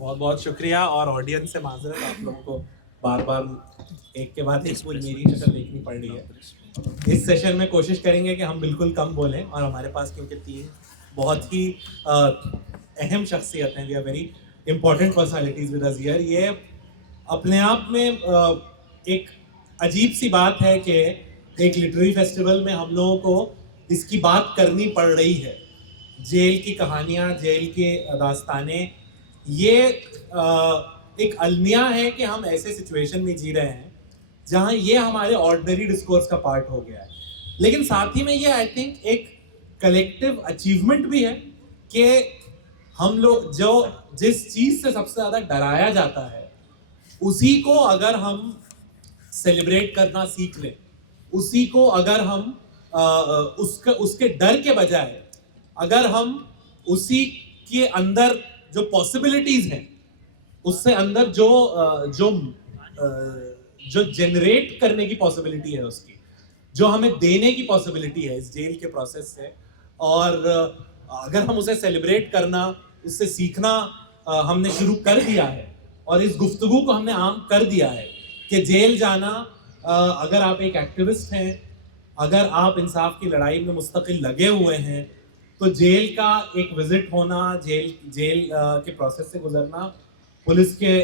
बहुत बहुत शुक्रिया और ऑडियंस से माजरत, आप लोगों को बार बार एक के बाद एक पूरी मेरी शक्ल देखनी पड़ रही है। इस सेशन में कोशिश करेंगे कि हम बिल्कुल कम बोलें, और हमारे पास क्योंकि तीन बहुत ही अहम शख्सियत हैं, we are very important personalities with us here. ये अपने आप में एक अजीब सी बात है कि एक लिटरेरी फेस्टिवल में हम लोगों को इसकी बात करनी पड़ रही है। जेल की कहानियाँ, जेल के दास्तानें, ये एक अलमिया है कि हम ऐसे सिचुएशन में जी रहे हैं जहाँ ये हमारे ऑर्डिनरी डिस्कोर्स का पार्ट हो गया है। लेकिन साथ ही में ये आई थिंक एक कलेक्टिव अचीवमेंट भी है कि हम लोग जो जिस चीज़ से सबसे ज़्यादा डराया जाता है उसी को अगर हम सेलिब्रेट करना सीख लें, उसी को अगर हम उसके डर के बजाय अगर हम उसी के अंदर जो पॉसिबिलिटीज हैं, उससे अंदर जो जनरेट करने की पॉसिबिलिटी है, उसकी जो हमें देने की पॉसिबिलिटी है इस जेल के प्रोसेस से, और अगर हम उसे सेलिब्रेट करना, उससे सीखना हमने शुरू कर दिया है और इस गुफ्तगू को हमने आम कर दिया है कि जेल जाना, अगर आप एक एक्टिविस्ट हैं, अगर आप इंसाफ की लड़ाई में मुस्तकिल लगे हुए हैं, तो जेल का एक विजिट होना, जेल के प्रोसेस से गुजरना, पुलिस के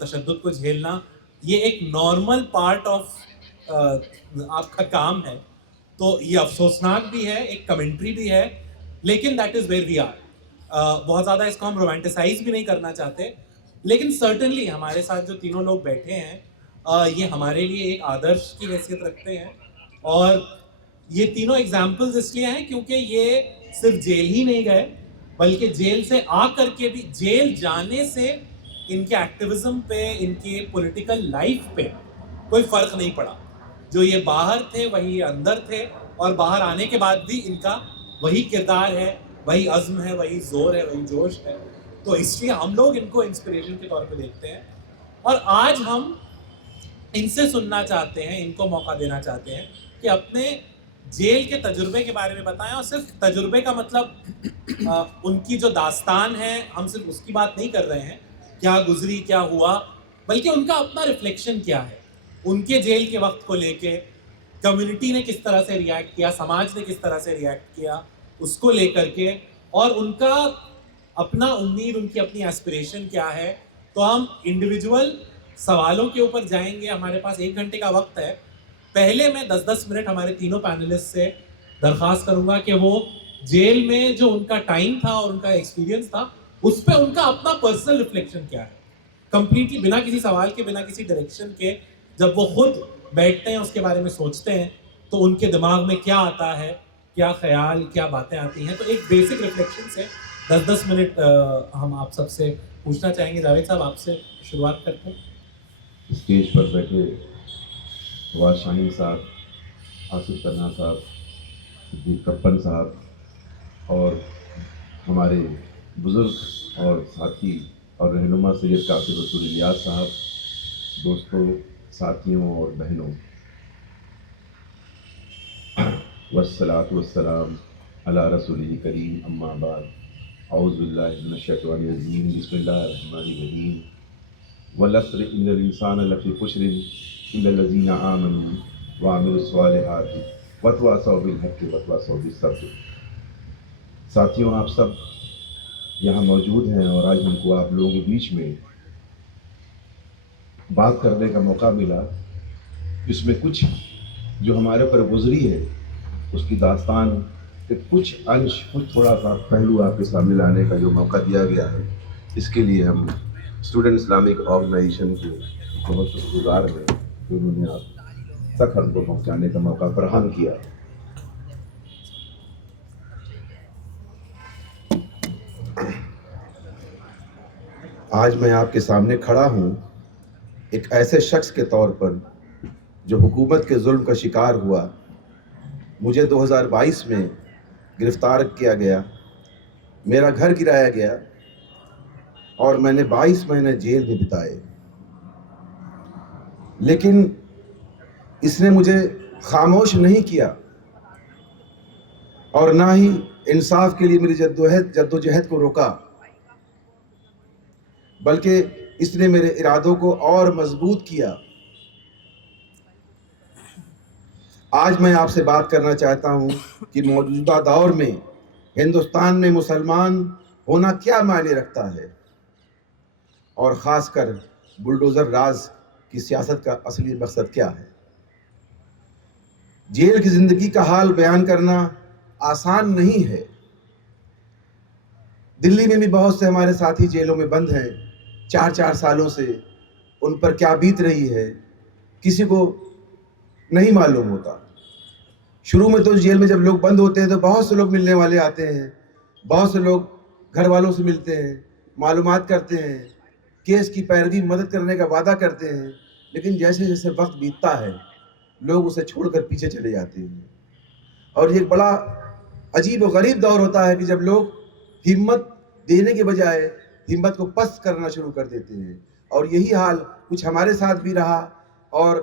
तशद्दुद को झेलना, ये एक नॉर्मल पार्ट ऑफ आपका काम है। तो ये अफसोसनाक भी है, एक कमेंट्री भी है, लेकिन that is where we are. बहुत ज़्यादा इसको हम रोमांटिसाइज भी नहीं करना चाहते, लेकिन सर्टनली हमारे साथ जो तीनों लोग बैठे हैं, ये हमारे लिए एक आदर्श की हैसियत रखते हैं। और ये तीनों एग्जाम्पल्स इसलिए हैं क्योंकि ये सिर्फ जेल ही नहीं गए, बल्कि जेल से आ करके भी, जेल जाने से इनके एक्टिविज्म पे, इनके पॉलिटिकल लाइफ पे कोई फर्क नहीं पड़ा। जो ये बाहर थे वही ये अंदर थे, और बाहर आने के बाद भी इनका वही किरदार है, वही अज़्म है, वही जोर है, वही जोश है। तो इसलिए हम लोग इनको इंस्पिरेशन के तौर पे देखते हैं, और आज हम इनसे सुनना चाहते हैं, इनको मौका देना चाहते हैं कि अपने जेल के तजुर्बे के बारे में बताएं। और सिर्फ तजुर्बे का मतलब उनकी जो दास्तान है, हम सिर्फ उसकी बात नहीं कर रहे हैं, क्या गुजरी, क्या हुआ, बल्कि उनका अपना रिफ्लेक्शन क्या है उनके जेल के वक्त को लेके, कम्युनिटी ने किस तरह से रिएक्ट किया, समाज ने किस तरह से रिएक्ट किया उसको लेकर के, और उनका अपना उम्मीद, उनकी अपनी एस्पिरेशन क्या है। तो हम इंडिविजुअल सवालों के ऊपर जाएंगे। हमारे पास 1 घंटे का वक्त है। पहले मैं 10-10 मिनट हमारे तीनों पैनलिस्ट से दरख्वास्त करूंगा कि वो जेल में जो उनका टाइम था और उनका एक्सपीरियंस था, उस पर उनका अपना पर्सनल रिफ्लेक्शन क्या है, कंप्लीटली बिना किसी सवाल के, बिना किसी डायरेक्शन के, जब वो खुद बैठते हैं, उसके बारे में सोचते हैं, तो उनके दिमाग में क्या आता है, क्या ख्याल, क्या बातें आती हैं। तो एक बेसिक रिफ्लेक्शन से 10-10 मिनट हम आप सबसे पूछना चाहेंगे। जावेद साहब, आपसे शुरुआत करते हैं। स्टेज पर बैठे फवाद शाहीन साहब, आसिफ तन्हा साहब, सिद्दीक कप्पन साहब, और हमारे बुज़ुर्ग और साथी और रहनुमा सैयद कासिम रसूल इलियास साहब, दोस्तों, साथियों और बहनों, वस्सलातु वस्सलाम अला रसूलिल करीम, अम्मा बाद, औज़ु बिल्लाहि मिनश शैतानिर रजीम, बिस्मिल्लाहिर रहमानिर रहीम। वल्अस्र इन्नल इंसान लफ़ी खुस्र इल्लल लज़ीना आमनू व अमिलुस स्वालिहाति वतवासौ बिल हक़्क़ि वतवासौ बिस सब्र। साथियों, आप सब यहाँ मौजूद हैं और आज हमको आप लोगों के बीच में बात करने का मौका मिला, जिसमें कुछ जो हमारे ऊपर गुजरी है उसकी दास्तान के कुछ अंश, कुछ थोड़ा सा पहलू आपके सामने लाने का जो मौका दिया गया है, इसके लिए हम स्टूडेंट इस्लामिक ऑर्गेनाइजेशन के बहुत शुक्रगुजार हैं कि उन्होंने आप तक हमको पहुँचाने का मौका फराहम किया। आज मैं आपके सामने खड़ा हूँ एक ऐसे शख्स के तौर पर जो हुकूमत के जुल्म का शिकार हुआ। मुझे 2022 में गिरफ्तार किया गया, मेरा घर गिराया गया और मैंने 22 महीने जेल में बिताए, लेकिन इसने मुझे खामोश नहीं किया और ना ही इंसाफ के लिए मेरी जद्दोजहद को रोका, बल्कि इसने मेरे इरादों को और मजबूत किया। आज मैं आपसे बात करना चाहता हूँ कि मौजूदा दौर में हिंदुस्तान में मुसलमान होना क्या मायने रखता है और ख़ासकर बुलडोज़र राज की सियासत का असली मकसद क्या है। जेल की ज़िंदगी का हाल बयान करना आसान नहीं है। दिल्ली में भी बहुत से हमारे साथी जेलों में बंद हैं 4-4 सालों से। उन पर क्या बीत रही है किसी को नहीं मालूम होता। शुरू में तो जेल में जब लोग बंद होते हैं तो बहुत से लोग मिलने वाले आते हैं, बहुत से लोग घर वालों से मिलते हैं, मालूमात करते हैं, केस की पैरवी मदद करने का वादा करते हैं, लेकिन जैसे जैसे वक्त बीतता है लोग उसे छोड़कर पीछे चले जाते हैं। और ये एक बड़ा अजीब और गरीब दौर होता है कि जब लोग हिम्मत देने के बजाय हिम्मत को पस्त करना शुरू कर देते हैं। और यही हाल कुछ हमारे साथ भी रहा, और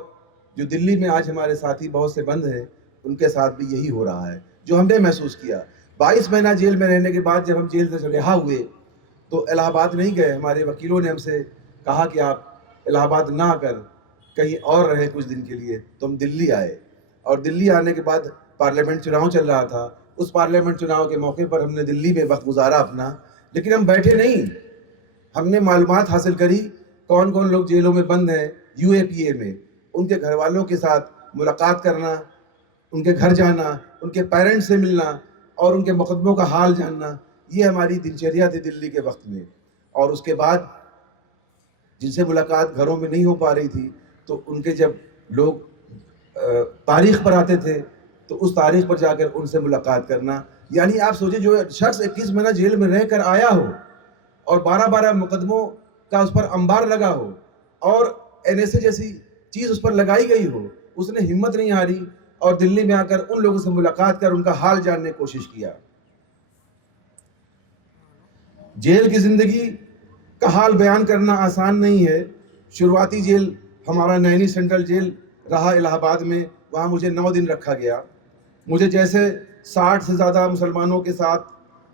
जो दिल्ली में आज हमारे साथी बहुत से बंद हैं उनके साथ भी यही हो रहा है जो हमने महसूस किया। 22 महीना जेल में रहने के बाद जब हम जेल से रिहा हुए तो इलाहाबाद नहीं गए। हमारे वकीलों ने हमसे कहा कि आप इलाहाबाद ना आकर कहीं और रहें कुछ दिन के लिए, तो हम दिल्ली आए। और दिल्ली आने के बाद पार्लियामेंट चुनाव चल रहा था। उस पार्लियामेंट चुनाव के मौके पर हमने दिल्ली में वक्त गुजारा अपना, लेकिन हम बैठे नहीं। हमने मालूमात हासिल करी कौन कौन लोग जेलों में बंद हैं UAPA में। उनके घर वालों के साथ मुलाकात करना, उनके घर जाना, उनके पेरेंट्स से मिलना और उनके मुकदमों का हाल जानना, ये हमारी दिनचर्या थी दिल्ली के वक्त में। और उसके बाद जिनसे मुलाकात घरों में नहीं हो पा रही थी तो उनके जब लोग तारीख पर आते थे तो उस तारीख पर जाकर उनसे मुलाकात करना। यानी आप सोचिए, जो शख्स 21 महीना जेल में रह कर आया हो और 12-12 मुकदमों का उस पर अंबार लगा हो और NSA जैसी चीज़ उस पर लगाई गई हो, उसने हिम्मत नहीं हारी और दिल्ली में आकर उन लोगों से मुलाकात कर उनका हाल जानने की कोशिश किया। जेल की ज़िंदगी का हाल बयान करना आसान नहीं है। शुरुआती जेल हमारा नैनी सेंट्रल जेल रहा इलाहाबाद में। वहाँ मुझे 9 दिन रखा गया। मुझे जैसे 60 से ज़्यादा मुसलमानों के साथ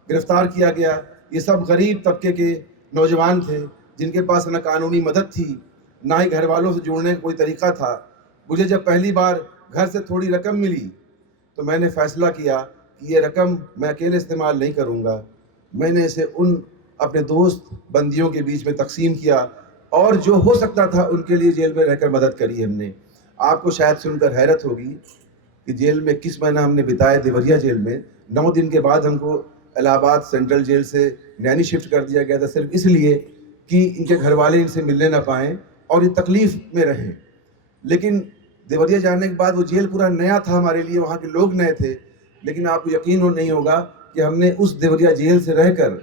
गिरफ्तार किया गया। ये सब गरीब तबके के नौजवान थे जिनके पास न कानूनी मदद थी, ना ही घर वालों से जोड़ने का कोई तरीक़ा था। मुझे जब पहली बार घर से थोड़ी रकम मिली तो मैंने फ़ैसला किया कि ये रकम मैं अकेले इस्तेमाल नहीं करूँगा। मैंने इसे उन अपने दोस्त बंदियों के बीच में तकसीम किया और जो हो सकता था उनके लिए जेल में रहकर मदद करी हमने। आपको शायद सुनकर हैरत होगी कि जेल में 21 महीना हमने बिताए देवरिया जेल में। 9 दिन के बाद हमको इलाहाबाद सेंट्रल जेल से नैनी शिफ्ट कर दिया गया था, सिर्फ इसलिए कि इनके घर वाले इनसे मिलने ना पाएँ और ये तकलीफ़ में रहें। लेकिन देवरिया जाने के बाद वो जेल पूरा नया था हमारे लिए, वहाँ के लोग नए थे। लेकिन आपको यकीन नहीं होगा कि हमने उस देवरिया जेल से रहकर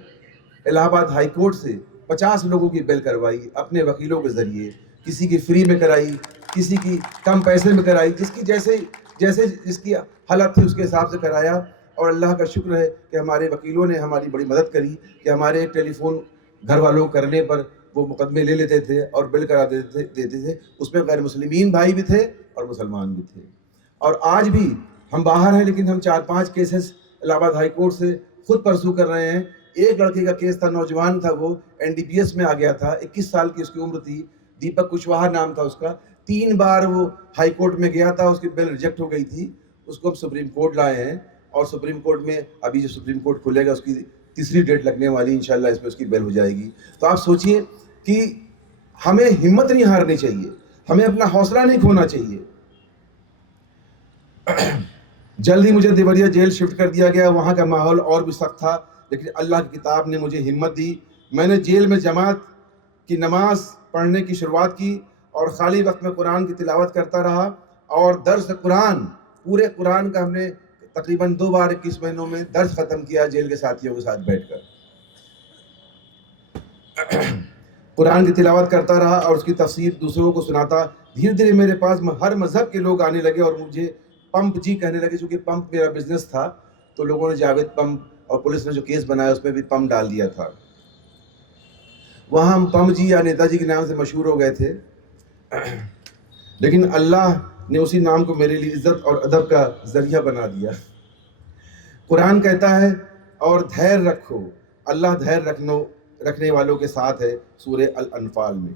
इलाहाबाद हाई कोर्ट से 50 लोगों की बेल करवाई अपने वकीलों के ज़रिए। किसी की फ्री में कराई, किसी की कम पैसे में कराई, जिसकी जैसे जैसे जिसकी हालत थी उसके हिसाब से कराया। और अल्लाह का शुक्र है कि हमारे वकीलों ने हमारी बड़ी मदद करी कि हमारे एक टेलीफोन घर वालों करने पर वो मुकदमे ले लेते थे और बिल करा देते थे। उसमें गैर मुस्लिमीन भाई भी थे और मुसलमान भी थे। और आज भी हम बाहर हैं, लेकिन हम 4-5 केसेस इलाहाबाद हाई कोर्ट से खुद परसू कर रहे हैं। एक लड़के का केस था, नौजवान था, वो NDPS में आ गया था। 21 साल की उसकी उम्र थी, दीपक कुशवाहा नाम था उसका। 3 बार वो हाई कोर्ट में गया था, उसकी बेल रिजेक्ट हो गई थी। उसको हम सुप्रीम कोर्ट लाए हैं और सुप्रीम कोर्ट में अभी जो सुप्रीम कोर्ट खुलेगा उसकी 3री डेट लगने वाली, इंशाल्लाह इसमें उसकी बेल हो जाएगी। तो आप सोचिए कि हमें हिम्मत नहीं हारनी चाहिए, हमें अपना हौसला नहीं खोना चाहिए। जल्द ही मुझे देवरिया जेल शिफ्ट कर दिया गया। वहाँ का माहौल और भी सख्त था, लेकिन अल्लाह की किताब ने मुझे हिम्मत दी। मैंने जेल में जमात की नमाज पढ़ने की शुरुआत की और ख़ाली वक्त में कुरान की तिलावत करता रहा और दर्स कुरान, पूरे कुरान का हमने तकरीबन 2 बार 21 महीनों में दर्स ख़त्म किया जेल के साथियों के साथ बैठकर। कुरान की तिलावत करता रहा और उसकी तफसीर दूसरों को सुनाता। धीरे धीरे मेरे पास हर मज़हब के लोग आने लगे और मुझे पंप जी कहने लगे। चूँकि पंप मेरा बिजनेस था तो लोगों ने जावेद पंप और पुलिस ने जो केस बनाया उसमें भी पंप डाल दिया था। वहाँ हम पंप जी या नेताजी के नाम से मशहूर हो गए थे, लेकिन अल्लाह ने उसी नाम को मेरे लिए इज़्ज़त और अदब का ज़रिया बना दिया। कुरान कहता है और धैर्य रखो, अल्लाह धैर्य रखने वालों के साथ है सूरह अल अनफाल में।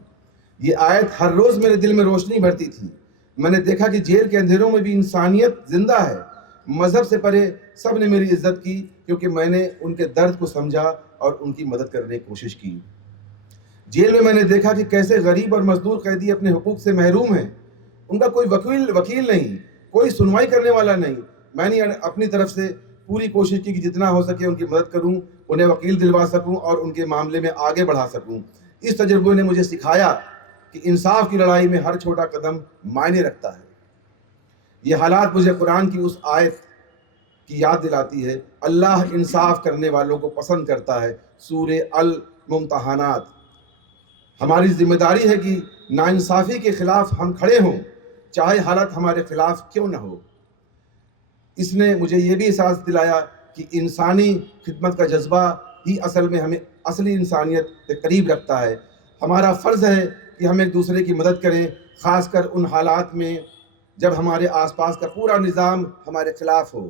ये आयत हर रोज़ मेरे दिल में रोशनी भरती थी। मैंने देखा कि जेल के अंधेरों में भी इंसानियत जिंदा है। मज़हब से परे सब ने मेरी इज्जत की क्योंकि मैंने उनके दर्द को समझा और उनकी मदद करने की कोशिश की। जेल में मैंने देखा कि कैसे गरीब और मजदूर कैदी अपने हुकूक से महरूम हैं। उनका कोई वकील नहीं, कोई सुनवाई करने वाला नहीं। मैंने अपनी तरफ से पूरी कोशिश की कि जितना हो सके उनकी मदद करूं, उन्हें वकील दिलवा सकूं और उनके मामले में आगे बढ़ा सकूं। इस तजुर्बे ने मुझे सिखाया कि इंसाफ की लड़ाई में हर छोटा कदम मायने रखता है। ये हालात मुझे कुरान की उस आयत की याद दिलाती है, अल्लाह इंसाफ करने वालों को पसंद करता है, सूरह अल मुम्तहानात। हमारी जिम्मेदारी है कि नाइंसाफ़ी के खिलाफ हम खड़े हों, चाहे हालत हमारे खिलाफ क्यों ना हो। इसने मुझे ये भी एहसास दिलाया कि इंसानी खिदमत का जज्बा ही असल में हमें असली इंसानियत के करीब रखता है। हमारा फ़र्ज़ है कि हम एक दूसरे की मदद करें, ख़ासकर उन हालात में जब हमारे आसपास का पूरा निज़ाम हमारे ख़िलाफ़ हो।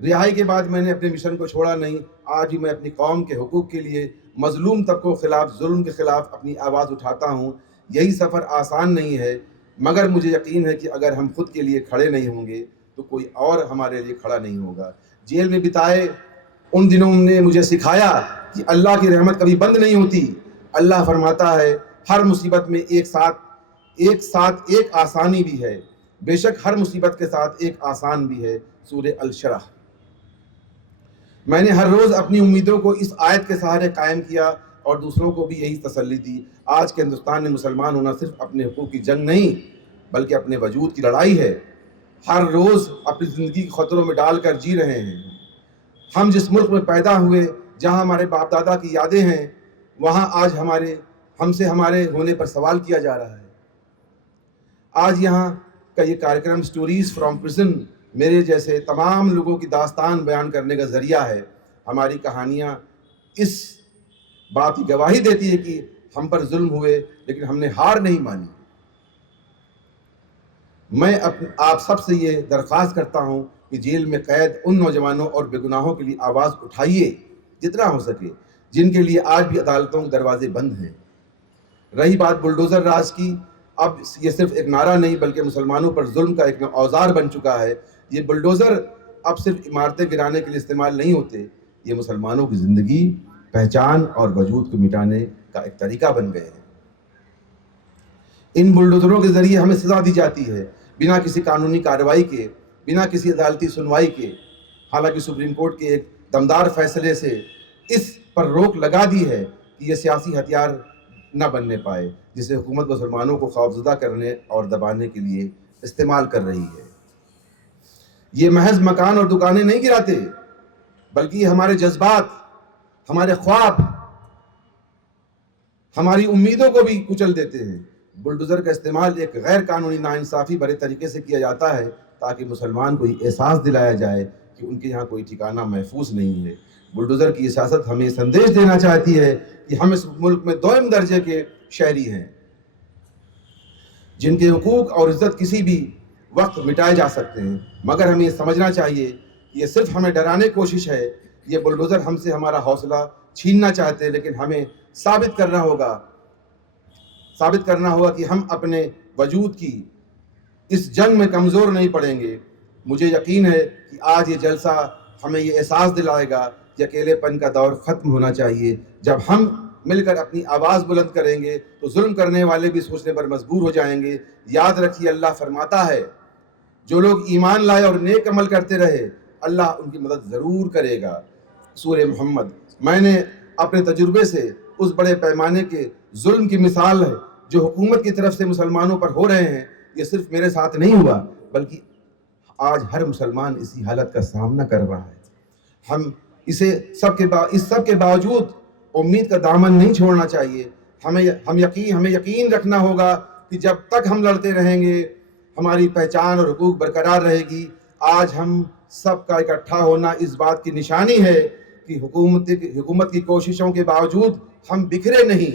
रिहाई के बाद मैंने अपने मिशन को छोड़ा नहीं। आज भी मैं अपनी कौम के हुकूक़ के लिए, मज़लूम तबकों के ख़िलाफ़, जुल्म के ख़िलाफ़ अपनी आवाज़ उठाता हूँ। यही सफ़र आसान नहीं है, मगर मुझे यकीन है कि अगर हम खुद के लिए खड़े नहीं होंगे तो कोई और हमारे लिए खड़ा नहीं होगा। जेल में बिताए उन दिनों ने मुझे सिखाया कि अल्लाह की रहमत कभी बंद नहीं होती। अल्लाह फरमाता है, हर मुसीबत में एक साथ एक आसानी भी है। बेशक हर मुसीबत के साथ एक आसान भी है। सूरह अल शरह। मैंने हर रोज़ अपनी उम्मीदों को इस आयत के सहारे कायम किया और दूसरों को भी यही तसल्ली दी। आज के हिंदुस्तान में मुसलमान होना सिर्फ अपने हुकूक की जंग नहीं, बल्कि अपने वजूद की लड़ाई है। हर रोज़ अपनी ज़िंदगी खतरों में डालकर जी रहे हैं। हम जिस मुल्क में पैदा हुए, जहाँ हमारे बाप दादा की यादें हैं, वहाँ आज हमसे हमारे होने पर सवाल किया जा रहा है। आज यहाँ का ये कार्यक्रम स्टोरीज़ फ्रॉम प्रिजन मेरे जैसे तमाम लोगों की दास्तान बयान करने का ज़रिया है। हमारी कहानियाँ इस बात की गवाही देती है कि हम पर जुल्म हुए, लेकिन हमने हार नहीं मानी। मैं आप सबसे ये दरख्वास्त करता हूँ कि जेल में कैद उन नौजवानों और बेगुनाहों के लिए आवाज़ उठाइए जितना हो सके, जिनके लिए आज भी अदालतों के दरवाजे बंद हैं। रही बात बुलडोज़र राज की, अब ये सिर्फ एक नारा नहीं बल्कि मुसलमानों पर जुल्म का एक औजार बन चुका है। ये बुलडोज़र अब सिर्फ इमारतें गिराने के लिए इस्तेमाल नहीं होते, ये मुसलमानों की ज़िंदगी, पहचान और वजूद को मिटाने का एक तरीका बन गए हैं। इन बुलडोज़रों के ज़रिए हमें सज़ा दी जाती है, बिना किसी कानूनी कार्रवाई के, बिना किसी अदालती सुनवाई के। हालांकि सुप्रीम कोर्ट के एक दमदार फैसले से इस पर रोक लगा दी है कि यह सियासी हथियार न बनने पाए, जिसे हुकूमत मुसलमानों को खौफज़दा करने और दबाने के लिए इस्तेमाल कर रही है। ये महज मकान और दुकानें नहीं गिराते, बल्कि हमारे जज्बात, हमारे ख्वाब, हमारी उम्मीदों को भी कुचल देते हैं। बुलडोज़र का इस्तेमाल एक गैर कानूनी नाइंसाफ़ी भरे तरीके से किया जाता है ताकि मुसलमान को ये एहसास दिलाया जाए कि उनके यहाँ कोई ठिकाना महफूज नहीं है। बुलडोज़र की सियासत हमें संदेश देना चाहती है कि हम इस मुल्क में दोयम दर्जे के शहरी हैं, जिनके हुकूक और इज़्ज़त किसी भी वक्त मिटाए जा सकते हैं। मगर हमें ये समझना चाहिए कि ये सिर्फ हमें डराने की कोशिश है। ये बुलडोज़र हमसे हमारा हौसला छीनना चाहते हैं, लेकिन हमें साबित करना होगा कि हम अपने वजूद की इस जंग में कमज़ोर नहीं पड़ेंगे। मुझे यकीन है कि आज ये जलसा हमें ये एहसास दिलाएगा कि अकेलेपन का दौर ख़त्म होना चाहिए। जब हम मिलकर अपनी आवाज़ बुलंद करेंगे तो जुल्म करने वाले भी सोचने पर मजबूर हो जाएंगे। याद रखिए, अल्लाह फरमाता है, जो लोग ईमान लाए और नेक अमल करते रहे, अल्लाह उनकी मदद ज़रूर करेगा। सूरह मोहम्मद। मैंने अपने तजुर्बे से उस बड़े पैमाने के जुल्म की मिसाल है जो हुकूमत की तरफ से मुसलमानों पर हो रहे हैं, ये सिर्फ मेरे साथ नहीं हुआ, बल्कि आज हर मुसलमान इसी हालत का सामना कर रहा है। इस सब के बावजूद उम्मीद का दामन नहीं छोड़ना चाहिए। हमें यकीन रखना होगा कि जब तक हम लड़ते रहेंगे, हमारी पहचान और हुकूक बरकरार रहेगी। आज हम सब का इकट्ठा होना इस बात की निशानी है कि हुकूमत की कोशिशों के बावजूद हम बिखरे नहीं।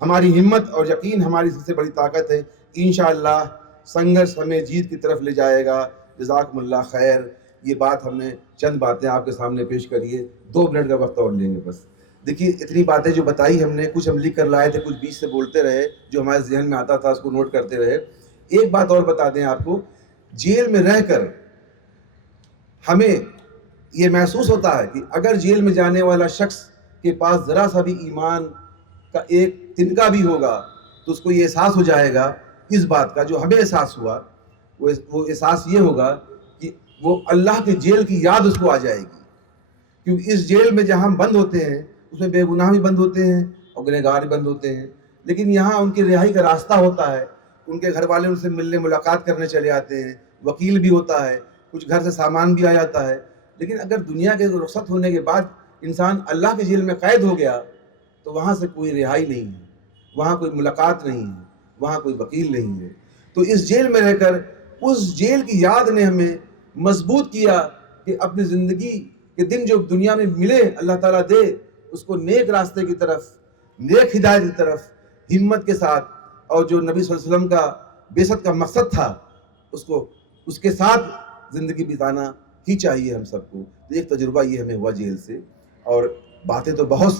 हमारी हिम्मत और यकीन हमारी सबसे बड़ी ताकत है। इंशाअल्लाह संघर्ष हमें जीत की तरफ ले जाएगा। जज़ाकुमुल्लाह खैर। ये बात हमने चंद बातें आपके सामने पेश करी है। 2 मिनट का वक्त और लेंगे बस। देखिए इतनी बातें जो बताई हमने, कुछ हम लिख कर लाए थे, कुछ बीच से बोलते रहे, जो हमारे जहन में आता था उसको नोट करते रहे। एक बात और बता दें आपको, जेल में रहकर हमें ये महसूस होता है कि अगर जेल में जाने वाला शख्स के पास ज़रा सा भी ईमान का एक तिनका भी होगा तो उसको ये एहसास हो जाएगा इस बात का, जो हमें एहसास हुआ, वो एहसास ये होगा कि वो अल्लाह के जेल की याद उसको आ जाएगी। क्योंकि इस जेल में जहाँ हम बंद होते हैं उसमें बेगुनाह भी बंद होते हैं और गुनहगार भी बंद होते हैं, लेकिन यहाँ उनकी रिहाई का रास्ता होता है, उनके घर वाले उनसे मिलने मुलाकात करने चले आते हैं, वकील भी होता है, कुछ घर से सामान भी आ जाता है। लेकिन अगर दुनिया के रुखसत होने के बाद इंसान अल्लाह के जेल में कैद हो गया तो वहाँ से कोई रिहाई नहीं है, वहाँ कोई मुलाकात नहीं है, वहाँ कोई वकील नहीं है। तो इस जेल में रहकर उस जेल की याद ने हमें मजबूत किया कि अपनी ज़िंदगी के दिन जो दुनिया में मिले अल्लाह ताला दे, उसको नेक रास्ते की तरफ, नेक हिदायत की तरफ हिम्मत के साथ, और जो नबी सल्लल्लाहु अलैहि वसल्लम का बेसत का मकसद था उसको उसके साथ ज़िंदगी बिताना ही चाहिए हम सबको। तो एक तजुर्बा ये हमें हुआ जेल से, और बातें तो बहुत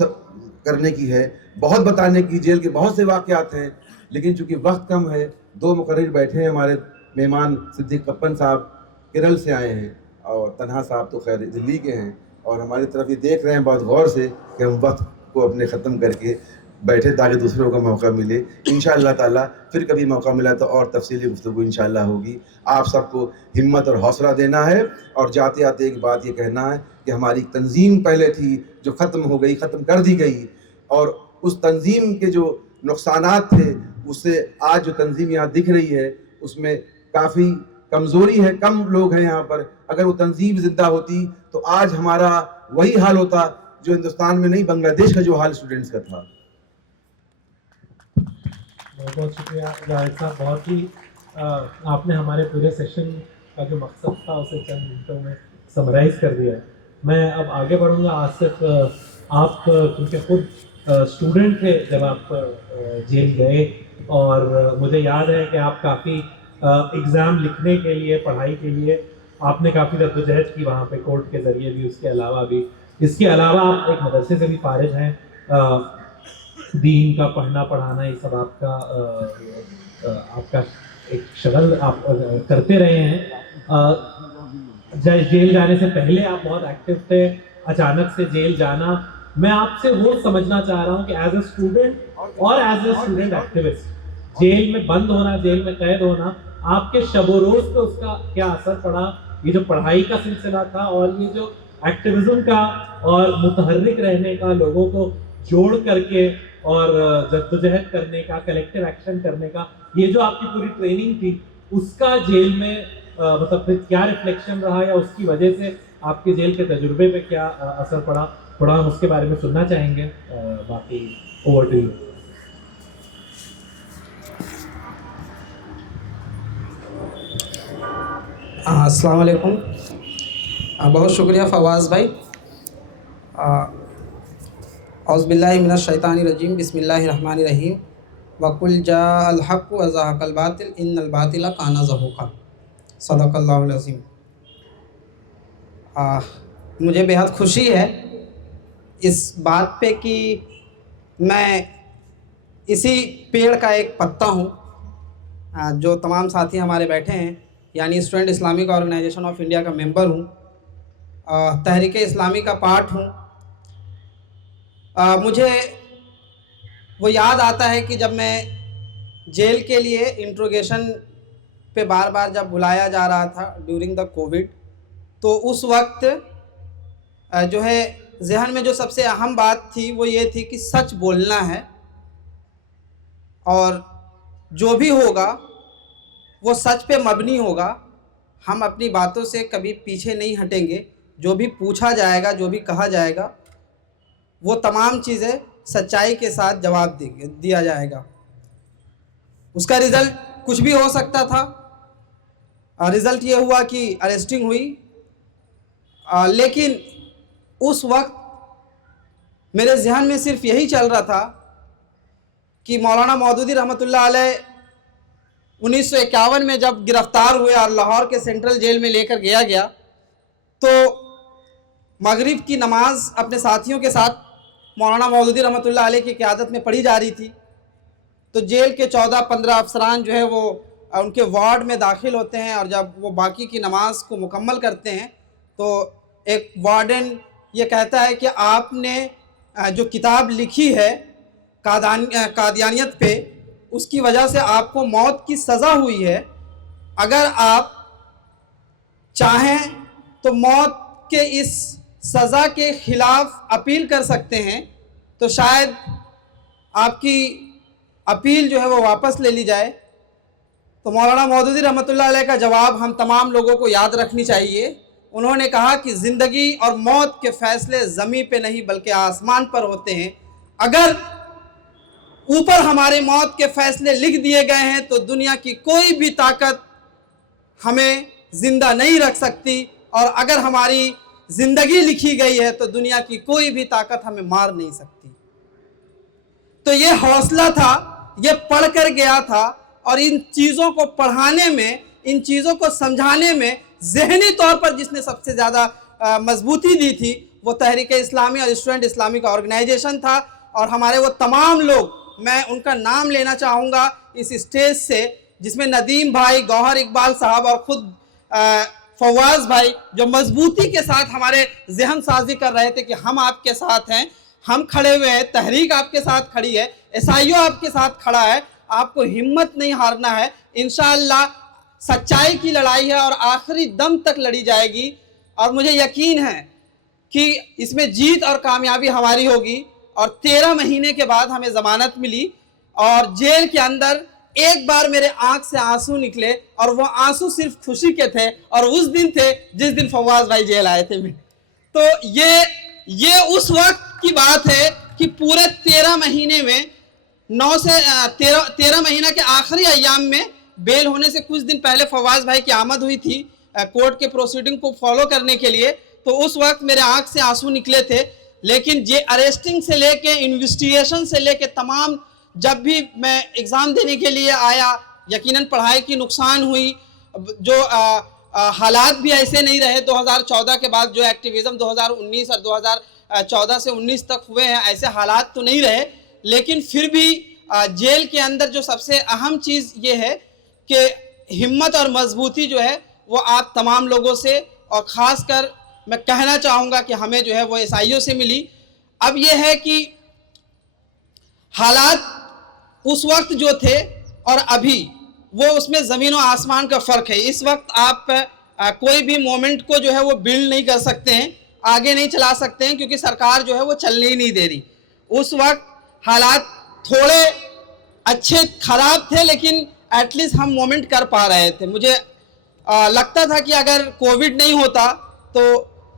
करने की है, बहुत बताने की, जेल के बहुत से वाक़यात हैं, लेकिन चूँकि वक्त कम है, दो मुकर्रिर बैठे हैं हमारे मेहमान, सिद्दीक कप्पन साहब केरल से आए हैं और तन्हा साहब तो खैर दिल्ली के हैं, और हमारी तरफ ये देख रहे हैं बहुत गौर से कि हम वक्त को अपने ख़त्म करके बैठे ताकि दूसरों को मौका मिले। इंशाअल्लाह ताला फिर कभी मौका मिला तो और तफसीली गुफ्तगू इंशाअल्लाह होगी। आप सबको हिम्मत और हौसला देना है, और जाते आते एक बात ये कहना है कि हमारी तंजीम पहले थी जो ख़त्म हो गई, ख़त्म कर दी गई, और उस तंजीम के जो नुकसानात थे उससे आज जो तंजीम यहाँ दिख रही है उसमें काफ़ी कमज़ोरी है, कम लोग हैं यहाँ पर। अगर वो तंजीम ज़िंदा होती तो आज हमारा वही हाल होता जो हिंदुस्तान में नहीं, बांग्लादेश का जो हाल स्टूडेंट्स का था। बहुत बहुत शुक्रिया जावेद साहब, बहुत ही आपने हमारे पूरे सेशन का जो मकसद था उसे चंद मिनटों में समराइज़ कर दिया है। मैं अब आगे बढ़ूंगा। आसिफ, आप क्योंकि खुद स्टूडेंट थे जब आप जेल गए, और मुझे याद है कि आप काफ़ी एग्ज़ाम लिखने के लिए, पढ़ाई के लिए आपने काफ़ी जद्दोजहद की वहाँ पे, कोर्ट के ज़रिए भी, उसके अलावा भी। इसके अलावा आप एक मदरसे से भी फारिग हैं, दीन का पढ़ना पढ़ाना ये सब आपका एक शगल आप करते रहे हैं। जेल जाने से पहले आप बहुत एक्टिव थे, अचानक से जेल जाना, मैं आपसे वो समझना चाह रहा हूँ कि एज ए स्टूडेंट और एज ए स्टूडेंट एक्टिविस्ट, जेल में बंद होना, जेल में कैद होना, आपके शबो रोज पे उसका क्या असर पड़ा? ये जो पढ़ाई का सिलसिला था और ये जो एक्टिविज्म का और मुतहर्रिक रहने का, लोगों को जोड़ करके और जद्दोजहद करने का, कलेक्टिव एक्शन करने का, ये जो आपकी पूरी ट्रेनिंग थी, उसका जेल में मतलब फिर क्या रिफ्लेक्शन रहा, या उसकी वजह से आपके जेल के तजुर्बे पे क्या असर पड़ा? थोड़ा हम उसके बारे में सुनना चाहेंगे। बाकी ओवर टू यू। अस्सलाम वालेकुम। बहुत शुक्रिया फवाज़ भाई। औज़ुबिल्लाहि मिनश शैतानिर रजीम, बिस्मिल्लाहिर रहमानिर रहीम। वकुल जाअल हक़्क़ु व ज़हक़ल बातिल इन्नल बातिला काना ज़हूक़ा। सदक़ल्लाहुल अज़ीम। मुझे बेहद खुशी है इस बात पे कि मैं इसी पेड़ का एक पत्ता हूँ जो तमाम साथी हमारे बैठे हैं, यानी student Islamic organisation of India का मेंबर हूँ, तहरीक इस्लामी का पार्ट हूँ। मुझे वो याद आता है कि जब मैं जेल के लिए इंट्रोगेशन पे बार बार जब बुलाया जा रहा था ड्यूरिंग द कोविड, तो उस वक्त जो है जहन में जो सबसे अहम बात थी वो ये थी कि सच बोलना है, और जो भी होगा वो सच पे मबनी होगा। हम अपनी बातों से कभी पीछे नहीं हटेंगे। जो भी पूछा जाएगा, जो भी कहा जाएगा, वो तमाम चीज़ें सच्चाई के साथ जवाब दिया जाएगा। उसका रिज़ल्ट कुछ भी हो सकता था। रिज़ल्ट ये हुआ कि अरेस्टिंग हुई, लेकिन उस वक्त मेरे जहन में सिर्फ यही चल रहा था कि मौलाना मौदूदी रहमतुल्लाह अलैह 1951 में जब गिरफ़्तार हुए और लाहौर के सेंट्रल जेल में लेकर गया, तो मगरिब की नमाज अपने साथियों के साथ मौलाना मौदूदी रहमतुल्लाह अलैह की क़यादत में पढ़ी जा रही थी। तो जेल के 14-15 अफसरान जो है वो उनके वार्ड में दाखिल होते हैं, और जब वो बाकी की नमाज को मुकम्मल करते हैं तो एक वार्डन ये कहता है कि आपने जो किताब लिखी है कादियानियत पे, उसकी वजह से आपको मौत की सज़ा हुई है। अगर आप चाहें तो मौत के इस सज़ा के ख़िलाफ़ अपील कर सकते हैं, तो शायद आपकी अपील जो है वो वापस ले ली जाए। तो मौलाना मौदूदी रहमतुल्लाह अलैह का जवाब हम तमाम लोगों को याद रखनी चाहिए। उन्होंने कहा कि ज़िंदगी और मौत के फ़ैसले ज़मीन पे नहीं बल्कि आसमान पर होते हैं। अगर ऊपर हमारे मौत के फ़ैसले लिख दिए गए हैं तो दुनिया की कोई भी ताकत हमें ज़िंदा नहीं रख सकती, और अगर हमारी ज़िंदगी लिखी गई है तो दुनिया की कोई भी ताकत हमें मार नहीं सकती। तो ये हौसला था, ये पढ़ कर गया था, और इन चीज़ों को पढ़ाने में, इन चीज़ों को समझाने में ज़हनी तौर पर जिसने सबसे ज़्यादा मजबूती दी थी वो तहरीक इस्लामी और स्टूडेंट इस्लामी का ऑर्गेनाइजेशन था। और हमारे वो तमाम लोग, मैं उनका नाम लेना चाहूँगा इस स्टेज से, जिसमें नदीम भाई, गौहर इकबाल साहब और ख़ुद फवाज भाई, जो मजबूती के साथ हमारे जहन साजी कर रहे थे कि हम आपके साथ हैं, हम खड़े हुए हैं, तहरीक आपके साथ खड़ी है, SIO आपके साथ खड़ा है, आपको हिम्मत नहीं हारना है। इंशाअल्लाह सच्चाई की लड़ाई है और आखिरी दम तक लड़ी जाएगी, और मुझे यकीन है कि इसमें जीत और कामयाबी हमारी होगी। और 13 महीने के बाद हमें ज़मानत मिली, और जेल के अंदर एक बार मेरे आंख से आंसू निकले, और वो आंसू सिर्फ खुशी के थे, और उस दिन थे जिस दिन फवाज भाई जेल आए थे। तो ये उस वक्त की बात है कि पूरे 13 महीने में 13 महीना के आखिरी अय्याम में बेल होने से कुछ दिन पहले फवाज भाई की आमद हुई थी कोर्ट के प्रोसीडिंग को फॉलो करने के लिए। तो उस वक्त मेरे आंख से आंसू निकले थे। लेकिन ये अरेस्टिंग से लेके, इन्वेस्टिगेशन से लेके तमाम, जब भी मैं एग्ज़ाम देने के लिए आया, यकीनन पढ़ाई की नुकसान हुई, जो हालात भी ऐसे नहीं रहे 2014 के बाद, जो एक्टिविज़म 2019 और 2014 से 19 तक हुए हैं, ऐसे हालात तो नहीं रहे। लेकिन फिर भी जेल के अंदर जो सबसे अहम चीज़ ये है कि हिम्मत और मजबूती जो है वो आप तमाम लोगों से, और ख़ास कर मैं कहना चाहूँगा कि हमें जो है वो SIO से मिली। अब ये है कि हालात उस वक्त जो थे और अभी, वो उसमें ज़मीन और आसमान का फ़र्क है। इस वक्त आप कोई भी मोमेंट को जो है वो बिल्ड नहीं कर सकते हैं, आगे नहीं चला सकते हैं, क्योंकि सरकार जो है वो चलने ही नहीं दे रही। उस वक्त हालात थोड़े अच्छे ख़राब थे, लेकिन एटलीस्ट हम मोमेंट कर पा रहे थे। मुझे लगता था कि अगर कोविड नहीं होता तो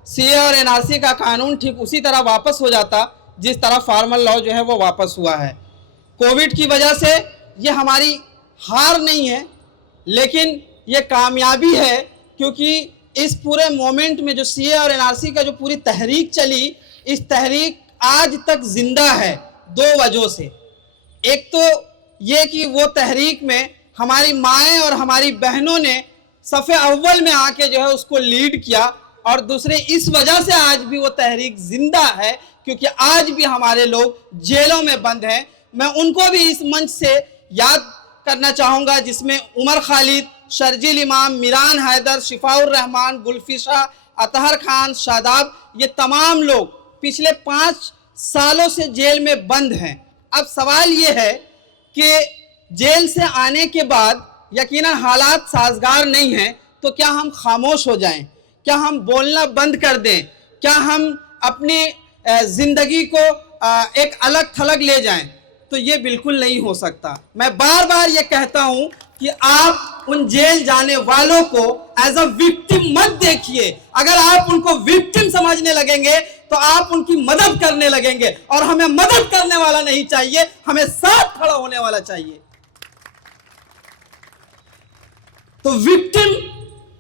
CA और NRC का कानून ठीक उसी तरह वापस हो जाता जिस तरह फार्मल लॉ जो है वो वापस हुआ है। कोविड की वजह से ये हमारी हार नहीं है, लेकिन ये कामयाबी है, क्योंकि इस पूरे मोमेंट में जो CA और NRC का जो पूरी तहरीक चली, इस तहरीक आज तक ज़िंदा है 2 वजहों से। एक तो ये कि वो तहरीक में हमारी माएँ और हमारी बहनों ने सफ़े अव्वल में आके जो है उसको लीड किया, और दूसरे इस वजह से आज भी वो तहरीक ज़िंदा है, क्योंकि आज भी हमारे लोग जेलों में बंद हैं। मैं उनको भी इस मंच से याद करना चाहूँगा, जिसमें उमर खालिद, शर्जील इमाम, मीरान हैदर, शिफाउर रहमान, गुलफिशा, अतहर खान, शादाब, ये तमाम लोग पिछले 5 सालों से जेल में बंद हैं। अब सवाल ये है कि जेल से आने के बाद यकीनन हालात साजगार नहीं हैं, तो क्या हम खामोश हो जाएं? क्या हम बोलना बंद कर दें? क्या हम अपनी ज़िंदगी को एक अलग थलग ले जाएं? तो ये बिल्कुल नहीं हो सकता। मैं बार बार ये कहता हूँ कि आप उन जेल जाने वालों को एज अ विक्टिम मत देखिए। अगर आप उनको विक्टिम समझने लगेंगे तो आप उनकी मदद करने लगेंगे, और हमें मदद करने वाला नहीं चाहिए, हमें साथ खड़ा होने वाला चाहिए। तो विक्टिम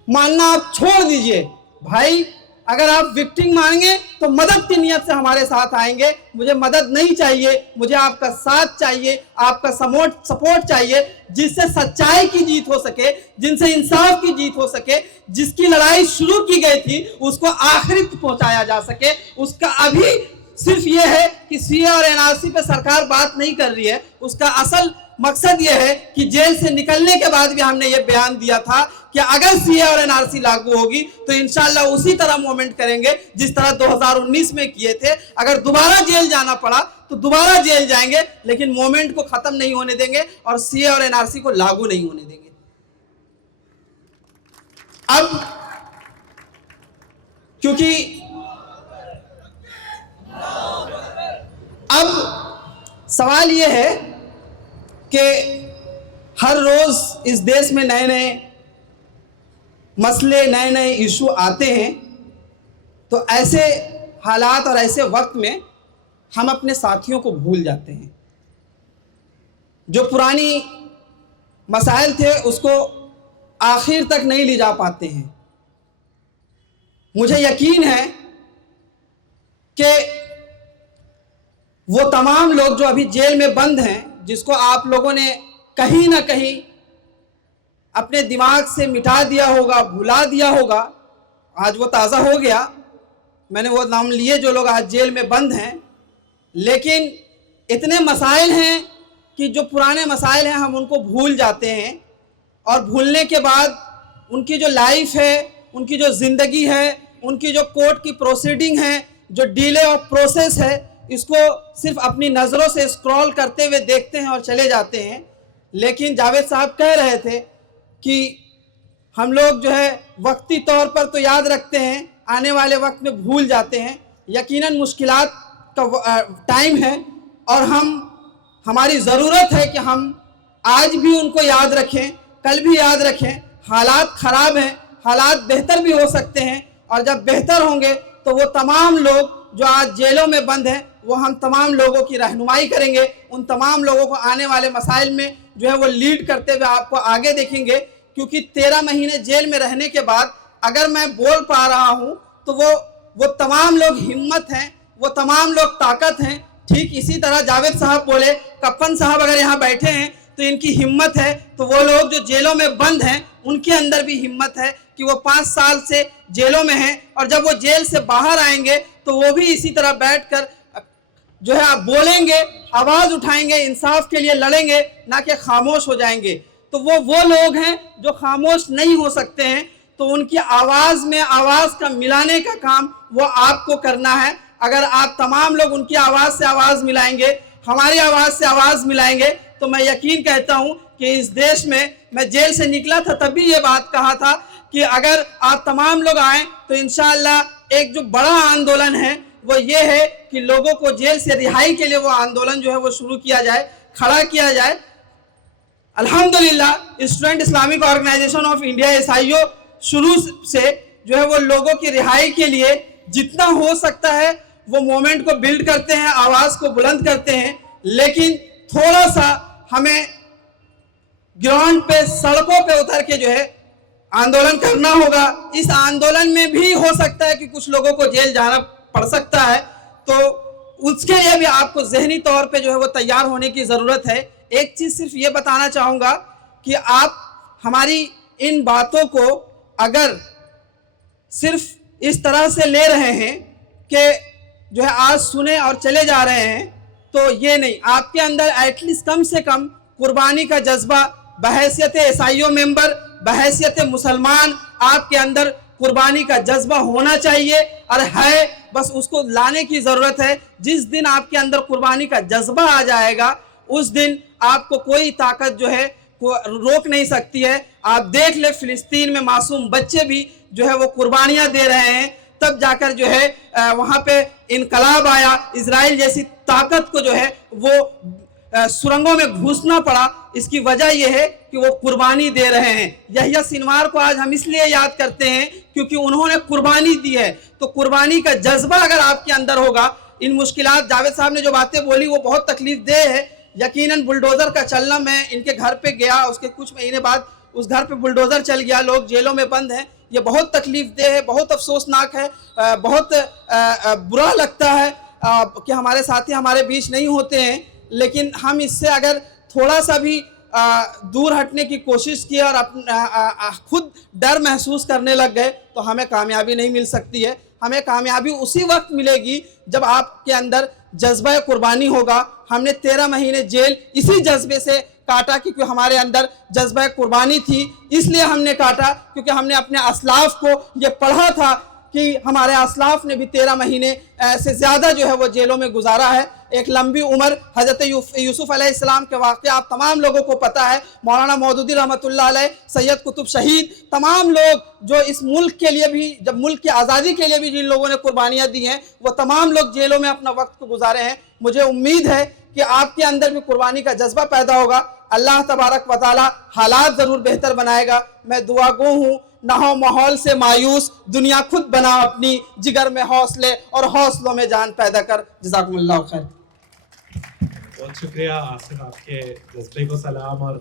मानना आप छोड़ दीजिए भाई। अगर आप विक्टिम मानेंगे तो मदद की नियत से हमारे साथ आएंगे। मुझे मदद नहीं चाहिए, मुझे आपका साथ चाहिए, आपका सपोर्ट चाहिए, जिससे सच्चाई की जीत हो सके, जिनसे इंसाफ की जीत हो सके, जिसकी लड़ाई शुरू की गई थी उसको आखिरी तक पहुंचाया जा सके। उसका अभी सिर्फ ये है कि सीए और एनआरसी पे सरकार बात नहीं कर रही है। उसका असल मकसद ये है कि जेल से निकलने के बाद भी हमने ये बयान दिया था कि अगर सीए और एनआरसी लागू होगी तो इंशाल्लाह उसी तरह मूवमेंट करेंगे जिस तरह 2019 में किए थे। अगर दोबारा जेल जाना पड़ा तो दोबारा जेल जाएंगे, लेकिन मूवमेंट को खत्म नहीं होने देंगे और सीए और एनआरसी को लागू नहीं होने देंगे। अब क्योंकि अब सवाल यह है कि हर रोज इस देश में नए नए मसले, नए नए इशू आते हैं, तो ऐसे हालात और ऐसे वक्त में हम अपने साथियों को भूल जाते हैं। जो पुरानी मसाइल थे उसको आखिर तक नहीं ले जा पाते हैं। मुझे यकीन है कि वो तमाम लोग जो अभी जेल में बंद हैं, जिसको आप लोगों ने कहीं ना कहीं अपने दिमाग से मिटा दिया होगा, भुला दिया होगा, आज वो ताज़ा हो गया। मैंने वो नाम लिए जो लोग आज जेल में बंद हैं, लेकिन इतने मसाइल हैं कि जो पुराने मसाइल हैं हम उनको भूल जाते हैं, और भूलने के बाद उनकी जो लाइफ है, उनकी जो ज़िंदगी है, उनकी जो कोर्ट की प्रोसीडिंग है, जो डिले ऑफ प्रोसेस है, इसको सिर्फ अपनी नज़रों से स्क्रॉल करते हुए देखते हैं और चले जाते हैं। लेकिन जावेद साहब कह रहे थे कि हम लोग जो है वक्ती तौर पर तो याद रखते हैं, आने वाले वक्त में भूल जाते हैं। यकीनन मुश्किलात का टाइम है और हमारी ज़रूरत है कि हम आज भी उनको याद रखें, कल भी याद रखें। हालात ख़राब हैं, हालात बेहतर भी हो सकते हैं, और जब बेहतर होंगे तो वो तमाम लोग जो आज जेलों में बंद हैं, वो हम तमाम लोगों की रहनुमाई करेंगे। उन तमाम लोगों को आने वाले मसाइल में जो है वो लीड करते हुए आपको आगे देखेंगे। क्योंकि 13 महीने जेल में रहने के बाद अगर मैं बोल पा रहा हूँ तो वो तमाम लोग हिम्मत हैं, वो तमाम लोग ताकत हैं। ठीक इसी तरह जावेद साहब बोले, कप्पन साहब अगर यहाँ बैठे हैं तो इनकी हिम्मत है, तो वो लोग जो जेलों में बंद हैं उनके अंदर भी हिम्मत है कि वो 5 साल से जेलों में हैं, और जब वो जेल से बाहर आएंगे तो वो भी इसी तरह बैठकर जो है आप बोलेंगे, आवाज़ उठाएंगे, इंसाफ के लिए लड़ेंगे, ना कि खामोश हो जाएंगे। तो वो लोग हैं जो खामोश नहीं हो सकते हैं, तो उनकी आवाज़ में आवाज़ का मिलाने का काम वो आपको करना है। अगर आप तमाम लोग उनकी आवाज़ से आवाज़ मिलाएंगे, हमारी आवाज़ से आवाज़ मिलाएंगे, तो मैं यकीन कहता हूँ कि इस देश में, मैं जेल से निकला था तभी ये बात कहा था कि अगर आप तमाम लोग आएँ तो इंशाअल्लाह एक जो बड़ा आंदोलन है वो ये है कि लोगों को जेल से रिहाई के लिए वो आंदोलन जो है वो शुरू किया जाए, खड़ा किया जाए। अल्हम्दुलिल्लाह student Islamic organisation of India SIO शुरू से जो है वो लोगों की रिहाई के लिए जितना हो सकता है वो मोमेंट को बिल्ड करते हैं, आवाज़ को बुलंद करते हैं। लेकिन थोड़ा सा हमें ग्राउंड पे, सड़कों पे उतर के जो है आंदोलन करना होगा। इस आंदोलन में भी हो सकता है कि कुछ लोगों को जेल जाना पड़ सकता है, तो उसके लिए भी आपको जहनी तौर पे जो है वो तैयार होने की ज़रूरत है। एक चीज़ सिर्फ ये बताना चाहूँगा कि आप हमारी इन बातों को अगर सिर्फ इस तरह से ले रहे हैं कि जो है आज सुने और चले जा रहे हैं, तो ये नहीं, आपके अंदर एटलीस्ट कम से कम कुर्बानी का जज्बा बहैसियत SIO मेंबर, बहैसियत मुसलमान, आपके अंदर कुर्बानी का जज्बा होना चाहिए और है, बस उसको लाने की ज़रूरत है। जिस दिन आपके अंदर कुर्बानी का जज्बा आ जाएगा उस दिन आपको कोई ताकत जो है रोक नहीं सकती है। आप देख ले, फ़िलिस्तीन में मासूम बच्चे भी जो है वो कुर्बानियाँ दे रहे हैं, तब जाकर जो है वहाँ पे इनकलाब आया। इजराइल जैसी ताकत को जो है वो सुरंगों में घुसना पड़ा। इसकी वजह यह है कि वो कुर्बानी दे रहे हैं। यहिया सिनवार को आज हम इसलिए याद करते हैं क्योंकि उन्होंने कुर्बानी दी है। तो कुर्बानी का जज्बा अगर आपके अंदर होगा, इन मुश्किलात, जावेद साहब ने जो बातें बोली वो बहुत तकलीफदेह है। यकीनन बुलडोज़र का चलना, मैं इनके घर पे गया, उसके कुछ महीने बाद उस घर पे बुलडोज़र चल गया, लोग जेलों में बंद हैं। ये बहुत तकलीफदेह है, बहुत अफसोसनाक है, बहुत बुरा लगता है कि हमारे साथी हमारे बीच नहीं होते हैं। लेकिन हम इससे अगर थोड़ा सा भी दूर हटने की कोशिश की और खुद डर महसूस करने लग गए तो तो हमें कामयाबी नहीं मिल सकती है। हमें कामयाबी उसी वक्त मिलेगी जब आपके अंदर जज्बा कुर्बानी होगा। हमने 13 महीने जेल इसी जज्बे से काटा क्योंकि हमारे अंदर जज्बा कुर्बानी थी, इसलिए हमने काटा क्योंकि हमने अपने अस्लाफ को ये पढ़ा था कि हमारे अस्लाफ ने भी 13 महीने से ज़्यादा जो है वो जेलों में गुजारा है। एक लंबी उम्र हज़रत यूसुफ अलैहिस्सलाम के वाक़े आप तमाम लोगों को पता है। मौलाना मौदूदी रहमतुल्लाह अलैह, सैयद कुतुब शहीद, तमाम लोग जो इस मुल्क के लिए भी, जब मुल्क की आज़ादी के लिए भी जिन लोगों ने कुर्बानियाँ दी हैं, वो तमाम लोग जेलों में अपना वक्त को गुजारे हैं। मुझे उम्मीद है कि आपके अंदर भी कुर्बानी का जज्बा पैदा होगा। अल्लाह तबारक व तआला हालात ज़रूर बेहतर बनाएगा। मैं दुआगो हूँ, ना हो माहौल से मायूस, दुनिया खुद बना अपनी, जिगर में हौसले और हौसलों में जान पैदा कर। जज़ाकुमुल्लाह खैर। बहुत शुक्रिया आसिफ, आपके जज्बे को सलाम। और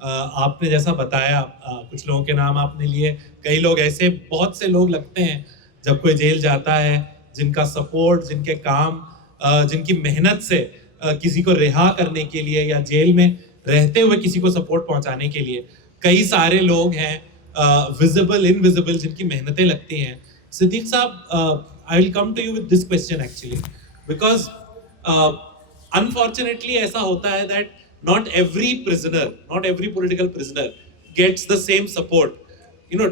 आपने जैसा बताया, कुछ लोगों के नाम आपने लिए, कई लोग ऐसे, बहुत से लोग लगते हैं जब कोई जेल जाता है जिनका सपोर्ट, जिनके काम, जिनकी मेहनत से किसी को रिहा करने के लिए या जेल में रहते हुए किसी को सपोर्ट पहुंचाने के लिए कई सारे लोग हैं, विजिबल इनविजिबल, जिनकी मेहनतें लगती हैं। सिद्दीक साहब, I will come to you with this question actually, because unfortunately ऐसा होता है that not every prisoner, not every political prisoner gets the same support. You know,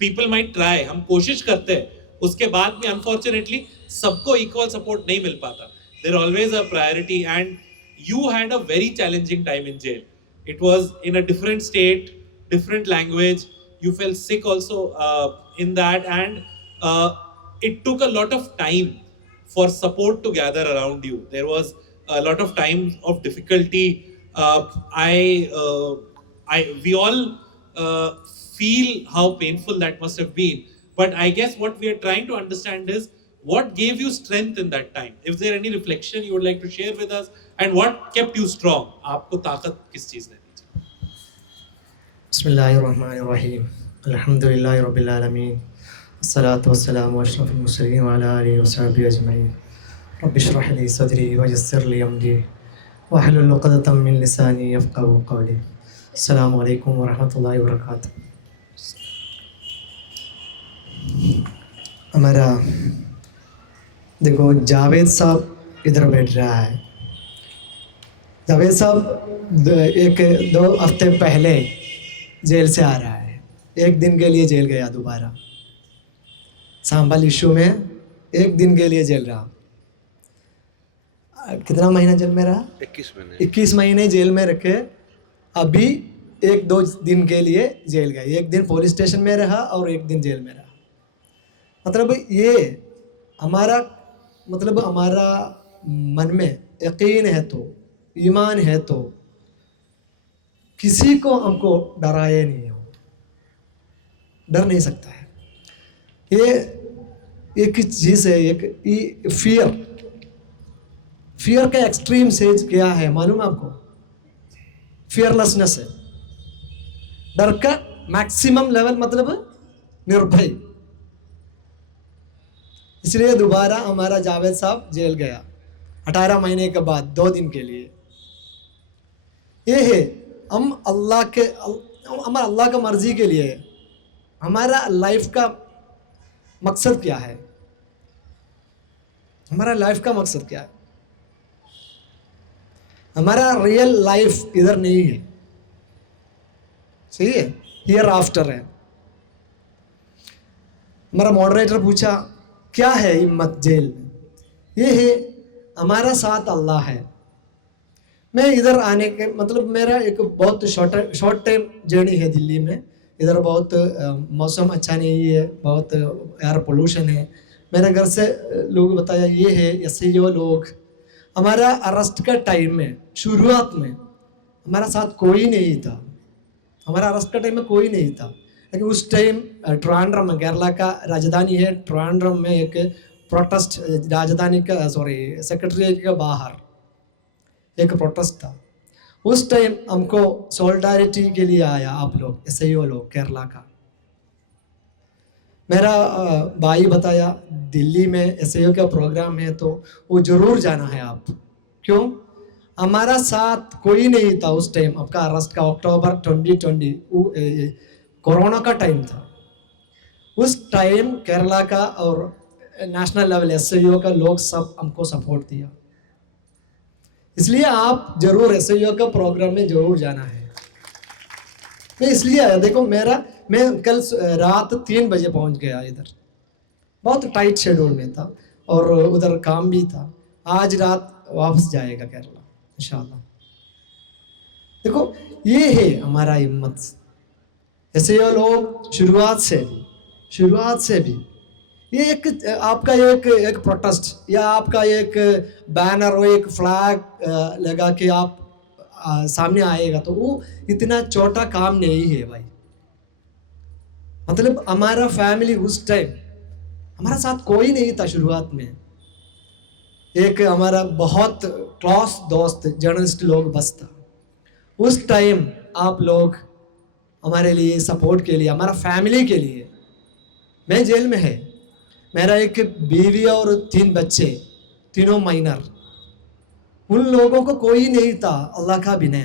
people might try, हम कोशिश करते हैं, उसके बाद भी अनफॉर्चुनेटली सबको इक्वल सपोर्ट नहीं मिल पाता। There always a priority, and you had a very challenging time in jail. It was in a different state, different language. You felt sick also in that, and it took a lot of time for support to gather around you. There was a lot of time of difficulty. We all feel how painful that must have been. But I guess what we are trying to understand is what gave you strength in that time? Is there any reflection you would like to share with us? And what kept you strong? आपको ताकत किस चीज़ ने दी? बिस्मिल्लाहिर्रहमानिर्रहीम, अल्हम्दुलिल्लाहि रब्बिल आलमीन, अस्सलातु वस्सलामु अशरफिल मुरसलीन व अला आलिहि व सहबिहि अजमईन। रब्बि इश्रह ली सदरी व यस्सिर ली अमरी वहलुल उक़दतम मिन लिसानी यफ़क़हू क़ौली। अस्सलामु अलैकुम व रहमतुल्लाहि व बरकातुहू। हमारा देखो, जावेद साहब इधर बैठ रहा है। जावेद साहब 1-2 हफ्ते पहले जेल से आ रहा है, 1 दिन के लिए जेल गया दोबारा, सांभल इशू में 1 दिन के लिए जेल रहा। कितना महीना जेल में रहा? 21 महीने जेल में रखे। अभी 1-2 दिन के लिए जेल गए, 1 दिन पुलिस स्टेशन में रहा और 1 दिन जेल में रहा। मतलब ये हमारा मन में यकीन है तो, ईमान है तो, किसी को हमको डराए नहीं हो, डर नहीं सकता है। ये एक चीज़ है, एक फियर का एक्सट्रीम स्टेज क्या है मालूम आपको? फियरलेसनेस है। डर का मैक्सिमम लेवल मतलब निर्भय। इसलिए दोबारा हमारा जावेद साहब जेल गया 18 महीने के बाद 2 दिन के लिए। ये है हम हमारा अल्लाह का मर्जी के लिए। हमारा लाइफ का मकसद क्या है? हमारा लाइफ का मकसद क्या है? हमारा रियल लाइफ इधर नहीं है, सही है, हियर आफ्टर है। हमारा मॉडरेटर पूछा क्या है हिम्मत जेल में? ये है हमारा साथ अल्लाह है। मैं इधर आने के मतलब मेरा एक बहुत शॉर्ट टाइम जर्नी है दिल्ली में। इधर बहुत मौसम अच्छा नहीं है, बहुत एयर पोल्यूशन है। मेरे घर से लोग बताया ये है, ऐसे जो लोग हमारा अरेस्ट का टाइम में शुरुआत में हमारा साथ कोई नहीं था। हमारा अरेस्ट का टाइम में कोई नहीं था, लेकिन उस टाइम ट्रिवांड्रम, केरला का राजधानी है, ट्रिवांड्रम में एक प्रोटेस्ट, राजधानी का सेक्रेटरीट के बाहर एक प्रोटेस्ट था। उस टाइम हमको सॉलिडारिटी के लिए आया आप लोग, ऐसे लोग केरला का। मेरा भाई बताया दिल्ली में एसईओ का प्रोग्राम है तो वो ज़रूर जाना है आप। क्यों? हमारा साथ कोई नहीं था उस टाइम। आपका अरेस्ट का अक्टूबर 2020 कोरोना का टाइम था। उस टाइम केरला का और नेशनल लेवल SIO का लोग सब हमको सपोर्ट दिया। इसलिए आप जरूर SIO का प्रोग्राम में जरूर जाना है। मैं इसलिए आया, देखो मैं कल रात 3 बजे पहुंच गया इधर, बहुत टाइट शेड्यूल में था और उधर काम भी था। आज रात वापस जाएगा केरला इंशाल्लाह। देखो ये है हमारा हिम्मत। SIO लोग शुरुआत से भी ये एक आपका एक प्रोटेस्ट या आपका एक बैनर और एक फ्लैग लगा के आप सामने आएगा तो वो इतना छोटा काम नहीं है भाई। मतलब हमारा फैमिली उस टाइम हमारा साथ कोई नहीं था शुरुआत में। एक हमारा बहुत क्लोज दोस्त जर्नलिस्ट लोग बस था। उस टाइम आप लोग हमारे लिए सपोर्ट के लिए, हमारा फैमिली के लिए, मैं जेल में है, मेरा एक बीवी और 3 बच्चे, तीनों माइनर, उन लोगों को कोई नहीं था अल्लाह का बिना।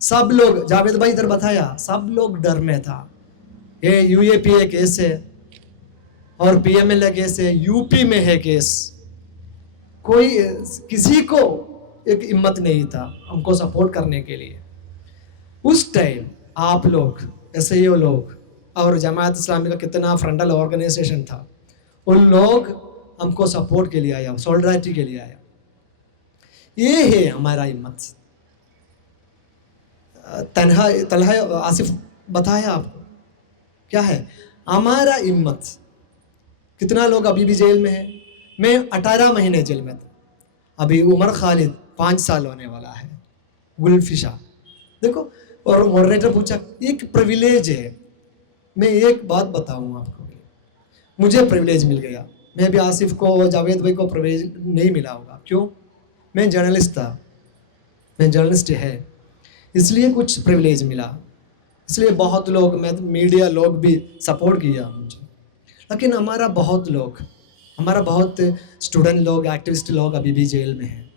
सब लोग, जावेद भाई इधर बताया, सब लोग डर में था। ये UAPA केस है और PMLA केस है, यूपी में है केस, कोई किसी को एक हिम्मत नहीं था हमको सपोर्ट करने के लिए। उस टाइम आप लोग SIO लोग और जमात इस्लामी का कितना फ्रंटल ऑर्गेनाइजेशन था, उन लोग हमको सपोर्ट के लिए आया, सॉलिडरिटी के लिए आया। ये है हमारा हिम्मत। तलहा आसिफ बताया आपको क्या है हमारा हिम्मत। कितना लोग अभी भी जेल में है। मैं 18 महीने जेल में था। अभी उमर खालिद 5 साल होने वाला है, गुलफिशा। देखो, और मॉडरेटर पूछा एक प्रिविलेज है। मैं एक बात बताऊं आपको, मुझे प्रिविलेज मिल गया। मैं भी आसिफ को, जावेद भाई को प्रिविलेज नहीं मिला होगा। क्यों? मैं जर्नलिस्ट था, मैं जर्नलिस्ट है, इसलिए कुछ प्रिविलेज मिला। इसलिए बहुत लोग, मैं मीडिया लोग भी सपोर्ट किया मुझे। लेकिन हमारा बहुत स्टूडेंट लोग, एक्टिविस्ट लोग अभी भी जेल में हैं,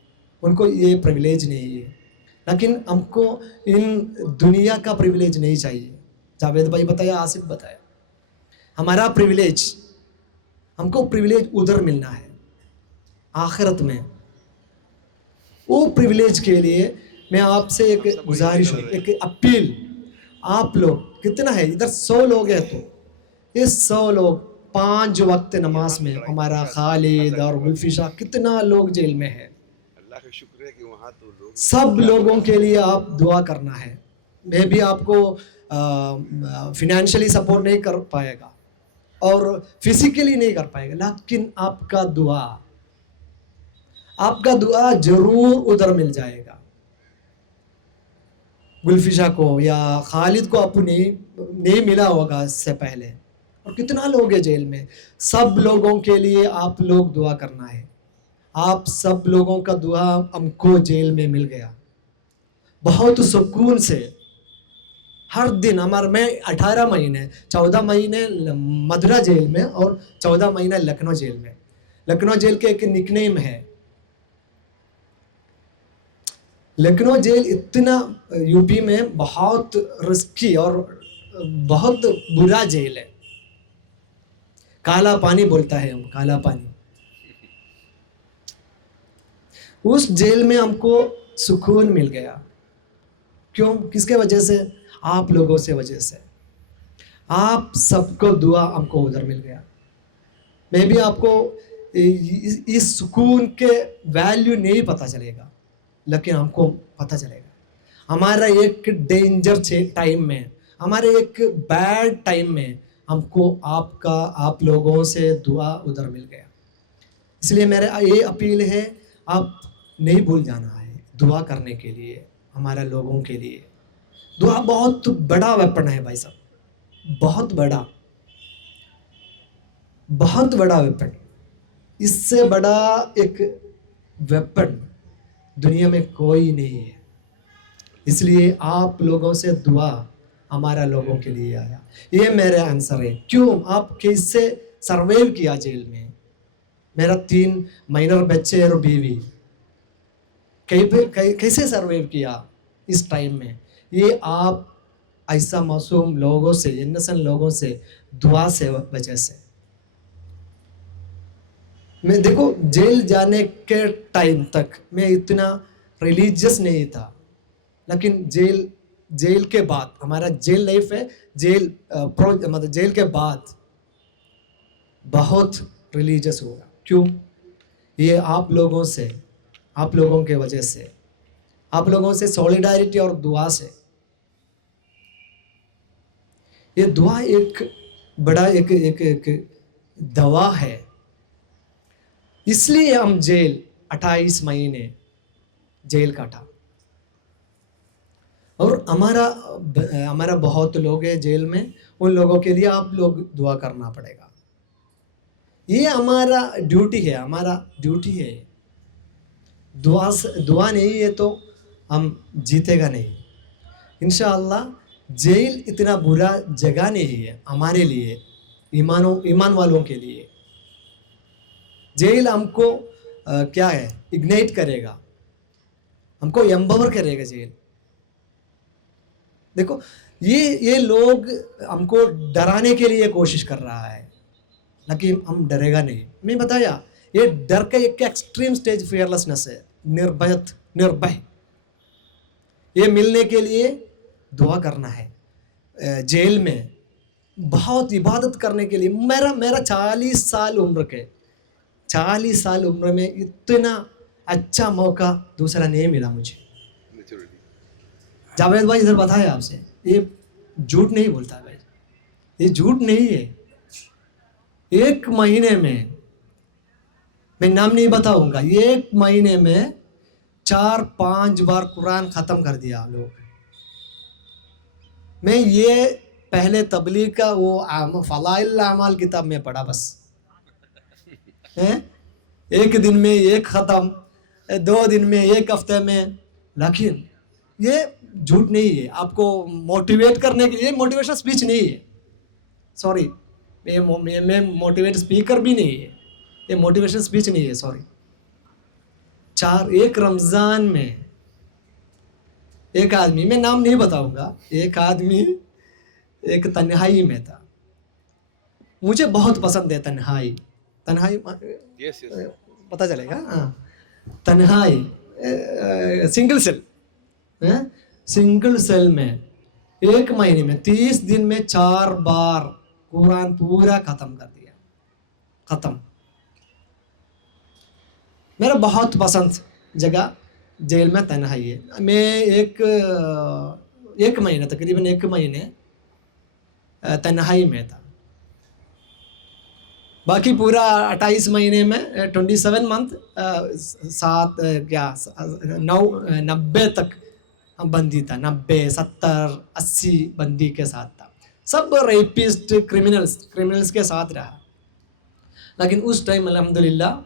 उनको ये प्रिविलेज नहीं है। लेकिन हमको इन दुनिया का प्रिविलेज नहीं चाहिए। जावेद भाई बताया, आसिफ बताया, हमारा प्रिविलेज, हमको प्रिविलेज उधर मिलना है आखिरत में। वो प्रिविलेज के लिए मैं आपसे एक गुजारिश, एक अपील, आप लोग कितना है इधर 100 लोग हैं, तो ये 100 लोग 5 वक्त नमाज में, हमारा खालिद और गुलफिशा, कितना लोग जेल में है। अल्लाह का शुक्र है कि वहाँ तो लोग, सब लोगों के लिए आप दुआ करना है। मैं भी आपको फिनेंशियली सपोर्ट नहीं कर पाएगा और फिजिकली नहीं कर पाएगा, लेकिन आपका दुआ जरूर उधर मिल जाएगा। गुलफिशा को या खालिद को आपको नहीं मिला होगा इससे पहले, और कितना लोग हैं जेल में। सब लोगों के लिए आप लोग दुआ करना है। आप सब लोगों का दुआ हमको जेल में मिल गया बहुत सुकून से। हर दिन मैं 18 महीने, 14 महीने मदुरा जेल में और 14 महीने लखनऊ जेल में। लखनऊ जेल के एक निकनेम है, लखनऊ जेल इतना यूपी में बहुत रिस्की और बहुत बुरा जेल है। काला पानी बोलता है हम, काला पानी। उस जेल में हमको सुकून मिल गया। क्यों? किसके वजह से? आप लोगों से वजह से। आप सबको दुआ हमको उधर मिल गया। मैं भी आपको इस सुकून के वैल्यू नहीं पता चलेगा, लेकिन हमको पता चलेगा। हमारा एक डेंजर टाइम में, हमारे एक बैड टाइम में हमको आप लोगों से दुआ उधर मिल गया। इसलिए मेरा ये अपील है, आप नहीं भूल जाना है दुआ करने के लिए, हमारे लोगों के लिए। दुआ बहुत बड़ा वेपन है भाई साहब, बहुत बड़ा वेपन। इससे बड़ा एक वेपन दुनिया में कोई नहीं है। इसलिए आप लोगों से दुआ हमारा लोगों के लिए आया। ये मेरे आंसर है। क्यों? आप कैसे सर्वाइव किया जेल में? मेरा 3 माइनर बच्चे और बीवी, कैसे सर्वाइव किया इस टाइम में? ये आप ऐसा मासूम लोगों से, इनोसेंट लोगों से दुआ से वजह से। मैं देखो जेल जाने के टाइम तक मैं इतना रिलीजियस नहीं था, लेकिन जेल के बाद हमारा जेल लाइफ है, मतलब जेल के बाद बहुत रिलीजियस हुआ। क्यों? ये आप लोगों से, आप लोगों के वजह से, आप लोगों से सॉलिडारिटी और दुआ से। ये दुआ एक बड़ा एक दवा है। इसलिए हम जेल 28 महीने जेल काटा। और हमारा बहुत लोग है जेल में, उन लोगों के लिए आप लोग दुआ करना पड़ेगा। ये हमारा ड्यूटी है, हमारा ड्यूटी है। दुआ नहीं है तो हम जीतेगा नहीं इंशाअल्लाह। जेल इतना बुरा जगह नहीं है हमारे लिए, ईमान वालों के लिए। जेल हमको क्या है, इग्नाइट करेगा, हमको एम्पावर करेगा जेल। देखो ये लोग हमको डराने के लिए कोशिश कर रहा है, लेकिन हम डरेगा नहीं। मैं बताया ये डर का एक एक्सट्रीम स्टेज फियरलेसनेस है, निर्भय। ये मिलने के लिए दुआ करना है। जेल में बहुत इबादत करने के लिए मेरा 40 साल उम्र के 40 साल उम्र में इतना अच्छा मौका दूसरा नहीं मिला मुझे। जावेद भाई इधर बताया आपसे, ये झूठ नहीं बोलता भाई, ये झूठ नहीं है। 1 महीने में, मैं नाम नहीं बताऊंगा, 1 महीने में 4-5 बार कुरान ख़त्म कर दिया लोग। मैं ये पहले तबलीग का वो फलाइल अमाल किताब में पढ़ा बस है, 1 दिन में 1 ख़त्म, 2 दिन में, 1 हफ्ते में। लेकिन ये झूठ नहीं है, आपको मोटिवेट करने के लिए, मोटिवेशन स्पीच नहीं है। सॉरी, मैं मोटिवेट स्पीकर भी नहीं है, ये मोटिवेशन स्पीच नहीं है, सॉरी। 1 रमज़ान में एक आदमी, मैं नाम नहीं बताऊंगा, एक आदमी एक तन्हाई में था। मुझे बहुत पसंद है तन्हाई। पता चलेगा, हाँ। तन्हाई, सिंगल सेल में 1 महीने में 30 दिन में 4 बार कुरान पूरा ख़त्म कर दिया, ख़त्म। मेरा बहुत पसंद जगह जेल में तन्हाई है। मैं एक महीने, तकरीबन 1 महीने तन्हाई में था। बाकी पूरा 28 महीने में 27 मंथ 90 तक हम बंदी था। 90, 70, 80 बंदी के साथ था। सब रेपिस्ट, क्रिमिनल्स के साथ रहा। लेकिन उस टाइम अल्हम्दुलिल्लाह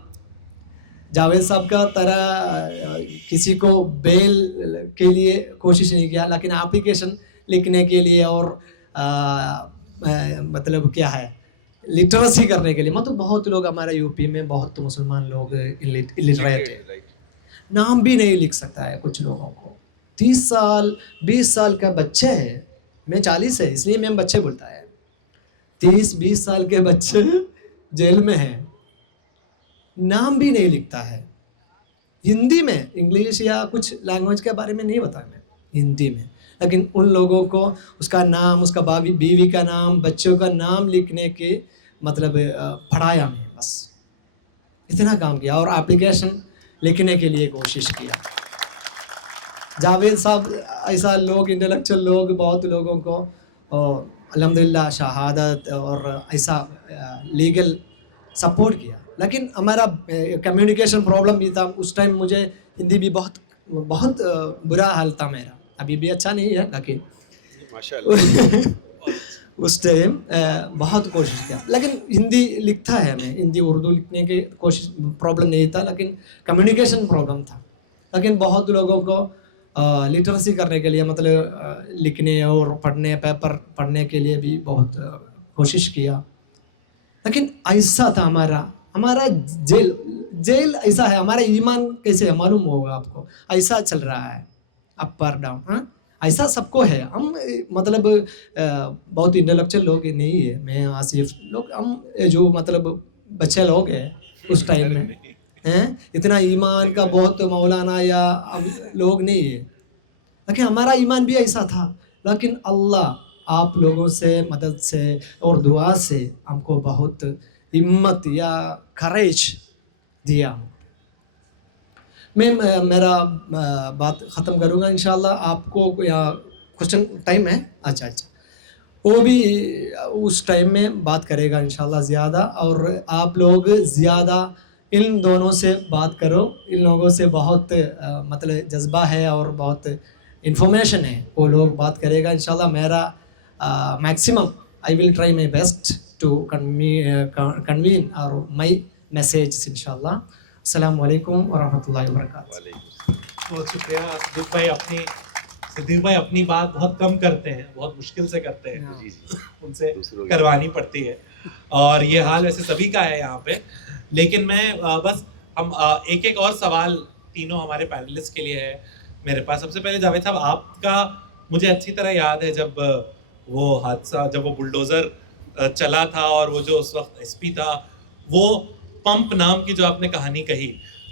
जावेद साहब का तरह किसी को बेल के लिए कोशिश नहीं किया, लेकिन एप्लीकेशन लिखने के लिए और मतलब क्या है, लिटरेसी करने के लिए। मतलब बहुत लोग हमारे यूपी में, बहुत मुसलमान लोग इलिटरेट है, नाम भी नहीं लिख सकता है कुछ लोगों को। 30 साल 20 साल का बच्चे है, मैं 40 है इसलिए मैं बच्चे बोलता है। 30-20 साल के बच्चे जेल में हैं, नाम भी नहीं लिखता है। हिंदी में, इंग्लिश या कुछ लैंग्वेज के बारे में नहीं बताया मैं, हिंदी में। लेकिन उन लोगों को उसका नाम, उसका बीवी का नाम, बच्चों का नाम लिखने के मतलब पढ़ाया मैं, बस इतना काम किया। और एप्लीकेशन लिखने के लिए कोशिश किया। जावेद साहब ऐसा लोग, इंटेलेक्चुअल लोग, बहुत लोगों को अल्हम्दुलिल्लाह शहादत और ऐसा लीगल सपोर्ट किया। लेकिन हमारा कम्युनिकेशन प्रॉब्लम भी था उस टाइम। मुझे हिंदी भी बहुत बुरा हाल था मेरा, अभी भी अच्छा नहीं है, लेकिन उस टाइम बहुत कोशिश किया। लेकिन हिंदी लिखता है मैं, हिंदी उर्दू लिखने की कोशिश, प्रॉब्लम नहीं था, लेकिन कम्युनिकेशन प्रॉब्लम था। लेकिन बहुत लोगों को लिटरेसी करने के लिए, मतलब लिखने और पढ़ने, पेपर पढ़ने के लिए भी बहुत कोशिश किया। लेकिन ऐसा था हमारा जेल ऐसा है। हमारा ईमान कैसे है मालूम होगा आपको, ऐसा चल रहा है, अप और डाउन। हाँ, ऐसा सबको है। हम मतलब बहुत इंटेलेक्चुअल लोग नहीं है, मैं आसिफ लोग, हम जो मतलब बच्चे लोग हैं उस टाइम में हैं, इतना ईमान का बहुत मौलाना या हम लोग नहीं है, लेकिन हमारा ईमान भी ऐसा था। लेकिन अल्लाह आप लोगों से मदद से और दुआ से हमको बहुत हिम्मत या करेज दिया। मैं मेरा बात ख़त्म करूँगा इंशाल्लाह। आपको या क्वेश्चन टाइम है? अच्छा, वो भी उस टाइम में बात करेगा इंशाल्लाह ज़्यादा। और आप लोग ज़्यादा इन दोनों से बात करो, इन लोगों से बहुत मतलब जज्बा है और बहुत इन्फॉर्मेशन है, वो लोग बात करेगा इंशाल्लाह। मेरा maximum I will try my best to convene और माई मैसेज इंशाल्लाह। अस्सलाम वालेकुम व रहमतुल्लाहि व बरकातहू। बहुत शुक्रिया सिद्दीक भाई अपनी बात बहुत कम करते हैं, बहुत मुश्किल से करते हैं, उनसे करवानी पड़ती है और ये हाल वैसे सभी का है यहाँ पे। लेकिन मैं बस हम एक एक और सवाल तीनों हमारे पैनलिस्ट के लिए है मेरे पास। सबसे पहले जावेद साहब, आपका मुझे अच्छी तरह याद है जब वो हादसा, जब वो बुलडोज़र चला था और वो जो उस वक्त एसपी था, वो पंप नाम की जो आपने कहानी कही,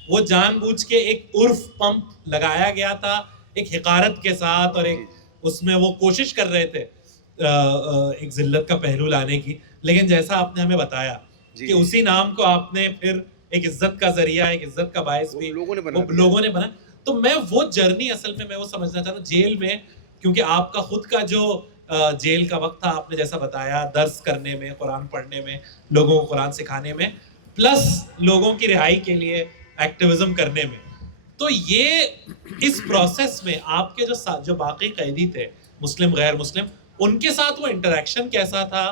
वो जानबूझ के एक उर्फ पंप लगाया गया था एक हिकारत के साथ, और एक उसमें वो कोशिश कर रहे थे एक जिल्लत का पहलू लाने की। लेकिन जैसा आपने हमें बताया कि उसी नाम को आपने फिर एक इज्जत का जरिया, एक इज्जत का बायस भी लोगों ने बना। तो मैं वो जर्नी असल में मैं वो समझना चाहता हूँ जेल में, क्योंकि आपका खुद का जो जेल का वक्त था, आपने जैसा बताया दर्स करने में, कुरान पढ़ने में, लोगों को कुरान सिखाने में, प्लस लोगों की रिहाई के लिए एक्टिविज्म करने में। तो ये इस प्रोसेस में आपके जो बाकी कैदी थे, मुस्लिम गैर मुस्लिम, उनके साथ वो इंटरेक्शन कैसा था,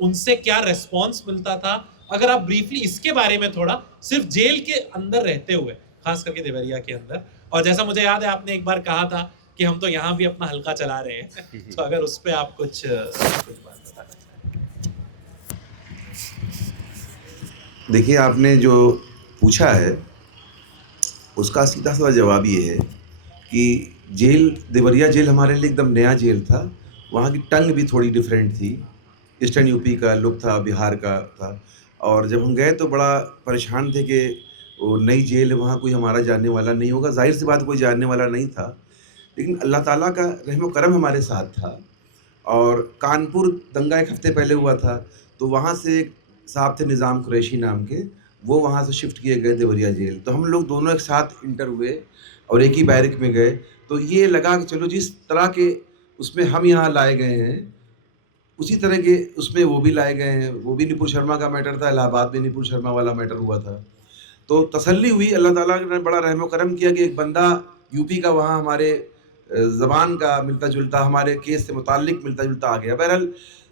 उनसे क्या रेस्पॉन्स मिलता था? अगर आप ब्रीफली इसके बारे में थोड़ा, सिर्फ जेल के अंदर रहते हुए, खास करके देवरिया के अंदर, और जैसा मुझे याद है आपने एक बार कहा था कि हम तो यहाँ भी अपना हल्का चला रहे हैं, तो अगर उस पर आप कुछ बात बताना चाहें। देखिए, आपने जो पूछा है उसका सीधा सा जवाब ये है कि जेल, देवरिया जेल हमारे लिए एकदम नया जेल था। वहाँ की टंग भी थोड़ी डिफरेंट थी, ईस्टर्न यूपी का लुक था, बिहार का था। और जब हम गए तो बड़ा परेशान थे कि वो नई जेल है, वहाँ कोई हमारा जानने वाला नहीं होगा। जाहिर सी बात, कोई जानने वाला नहीं था। लेकिन अल्लाह ताला का रहम करम हमारे साथ था। और कानपुर दंगा एक हफ़्ते पहले हुआ था, तो वहाँ से एक साहब थे निज़ाम कुरैशी नाम के, वो वहाँ से शिफ्ट किए गए देवरिया जेल। तो हम लोग दोनों एक साथ इंटर हुए और एक ही बैरिक में गए। तो ये लगा कि चलो जिस तरह के उसमें हम यहाँ लाए गए हैं, उसी तरह के उसमें वो भी लाए गए हैं। वो भी नुपुर शर्मा का मैटर था, इलाहाबाद में नुपुर शर्मा वाला मैटर हुआ था। तो तसल्ली हुई, अल्लाह ताला ने बड़ा रहम करम किया कि एक बंदा यूपी का वहाँ हमारे ज़बान का मिलता जुलता, हमारे केस से मुताल्लिक मिलता जुलता आ गया। बहरहाल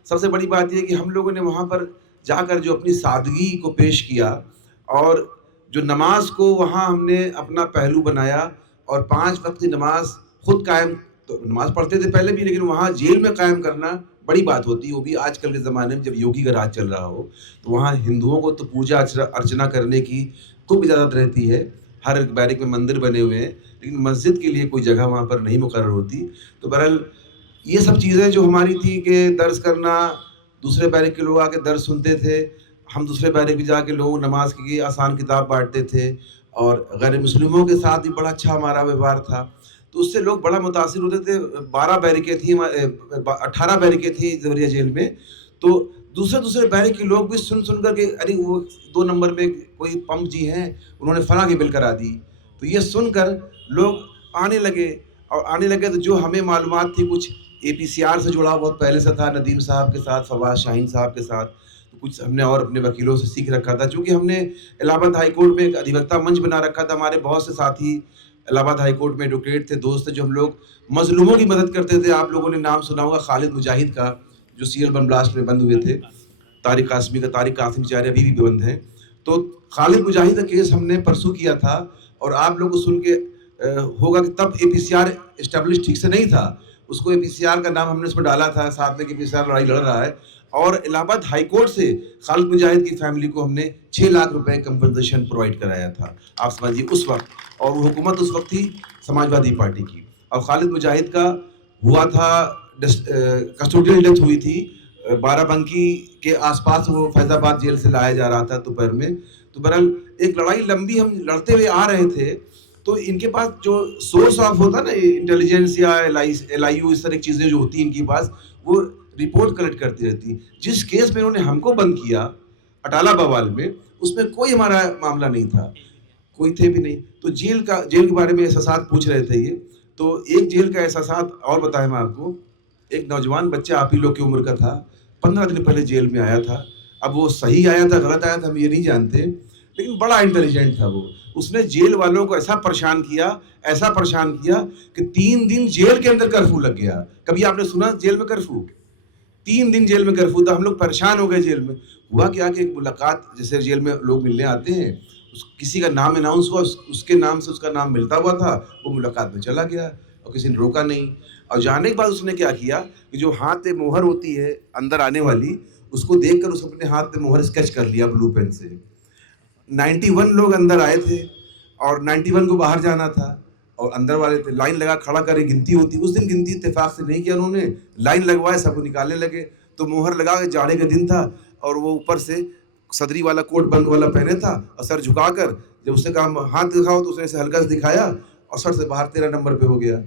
सबसे बड़ी बात यह कि हम लोगों ने वहाँ पर जाकर जो अपनी सादगी को पेश किया और जो नमाज को वहाँ हमने अपना पहलू बनाया, और 5 वक्त की नमाज खुद कायम, तो नमाज पढ़ते थे पहले भी, लेकिन वहाँ जेल में कायम करना बड़ी बात होती है। वो भी आजकल के ज़माने में जब योगी का राज चल रहा हो, तो वहाँ हिंदुओं को तो पूजा अर्चना करने की खूब इजाज़त रहती है। हर बैरिक में मंदिर बने हुए हैं, लेकिन मस्जिद के लिए कोई जगह वहाँ पर नहीं मुकर्रर होती। तो बहरहाल ये सब चीज़ें जो हमारी थी कि दर्स करना, दूसरे बैरिक के लोग आके दर्स सुनते थे, हम दूसरे बैरिक में जाके लोग नमाज की आसान किताब बांटते थे, और गैर मुस्लिमों के साथ भी बड़ा अच्छा हमारा व्यवहार था। तो उससे लोग बड़ा मुतासिर होते थे। 12 बैरिकें थी, 18 बैरिकें थी देवरिया जेल में। तो दूसरे बैरिक के लोग भी सुन कर के, अरे वो 2 नंबर में कोई पंप जी हैं, उन्होंने फलां की बिल करा दी। तो ये सुनकर लोग आने लगे, और आने लगे तो जो हमें मालूमात थी, कुछ APCR से जुड़ा बहुत पहले से था, नदीम साहब के साथ, फवाद शाहीन साहब के साथ, तो कुछ हमने और अपने वकीलों से सीख रखा था। चूँकि हमने इलाहाबाद हाई कोर्ट में एक अधिवक्ता मंच बना रखा था, हमारे बहुत से साथी इलाहाबाद हाई कोर्ट में एडवोकेट थे, दोस्त थे, जो हम लोग मजलूमों की मदद करते थे। आप लोगों ने नाम सुना होगा खालिद मुजाहिद का, जो CL बम ब्लास्ट में बंद हुए थे, तारिक कासमी का, तारिक कासिम बेचारे अभी भी बंद हैं। तो खालिद मुजाहिद का केस हमने परसों किया था, और आप लोग को सुन के होगा कि तब APCR इस्टेब्लिश ठीक से नहीं था। उसको APCR का नाम हमने उसमें डाला था, साथ में कि APCR लड़ाई लड़ रहा है। और इलाहाबाद हाई कोर्ट से खालिद मुजाहिद की फैमिली को हमने 6 लाख रुपए कंपनसेशन प्रोवाइड कराया था, आप समझिए उस वक्त। और वो हुकूमत उस वक्त थी समाजवादी पार्टी की। और खालिद मुजाहिद का हुआ था, कस्टोडियल डेथ हुई थी, बाराबंकी के आसपास वो फैजाबाद जेल से लाया जा रहा था दोपहर में। तो बहरहाल एक लड़ाई लंबी हम लड़ते हुए आ रहे थे, तो इनके पास जो सोर्स ऑफ होता ना, इंटेलिजेंस या LIU इस तरह की चीज़ें जो होती हैं इनके पास, वो रिपोर्ट कलेक्ट करती रहती। जिस केस में इन्होंने हमको बंद किया अटाला बवाल में, उसमें कोई हमारा मामला नहीं था, कोई थे भी नहीं। तो जेल के बारे में एहसास पूछ रहे थे ये, तो एक जेल का एहसास और बताएं मैं आपको। एक नौजवान बच्चा आप ही लोग की उम्र का था, 15 दिन पहले जेल में आया था। अब वो सही आया था गलत आया था हम ये नहीं जानते, लेकिन बड़ा इंटेलिजेंट था वो। उसने जेल वालों को ऐसा परेशान किया कि 3 दिन जेल के अंदर कर्फ्यू लग गया। कभी आपने सुना जेल में कर्फ्यू? 3 दिन जेल में कर्फ्यू था। हम लोग परेशान हो गए जेल में। हुआ क्या कि एक मुलाकात, जैसे जेल में लोग मिलने आते हैं, किसी का नाम अनाउंस हुआ, उसके नाम से उसका नाम मिलता हुआ था, वो मुलाकात में चला गया और किसी ने रोका नहीं। और जाने के बाद उसने क्या किया कि जो हाथ पे मोहर होती है अंदर आने वाली, उसको देखकर उसने अपने हाथ पे मोहर स्केच कर लिया ब्लू पेन से। 91 लोग अंदर आए थे और 91 को बाहर जाना था, और अंदर वाले थे, लाइन लगा खड़ा कर गिनती होती। उस दिन गिनती इत्तेफाक से नहीं किया उन्होंने, लाइन लगवाए, सबको निकालने लगे। तो मोहर लगा के, जाड़े का दिन था और वो ऊपर से सदरी वाला कोट बंद वाला पहने था और सर झुकाकर, जब उसने कहा हाथ दिखाओ तो उसने ऐसे हल्का से दिखाया और सर से बाहर 13 नंबर पे हो गया।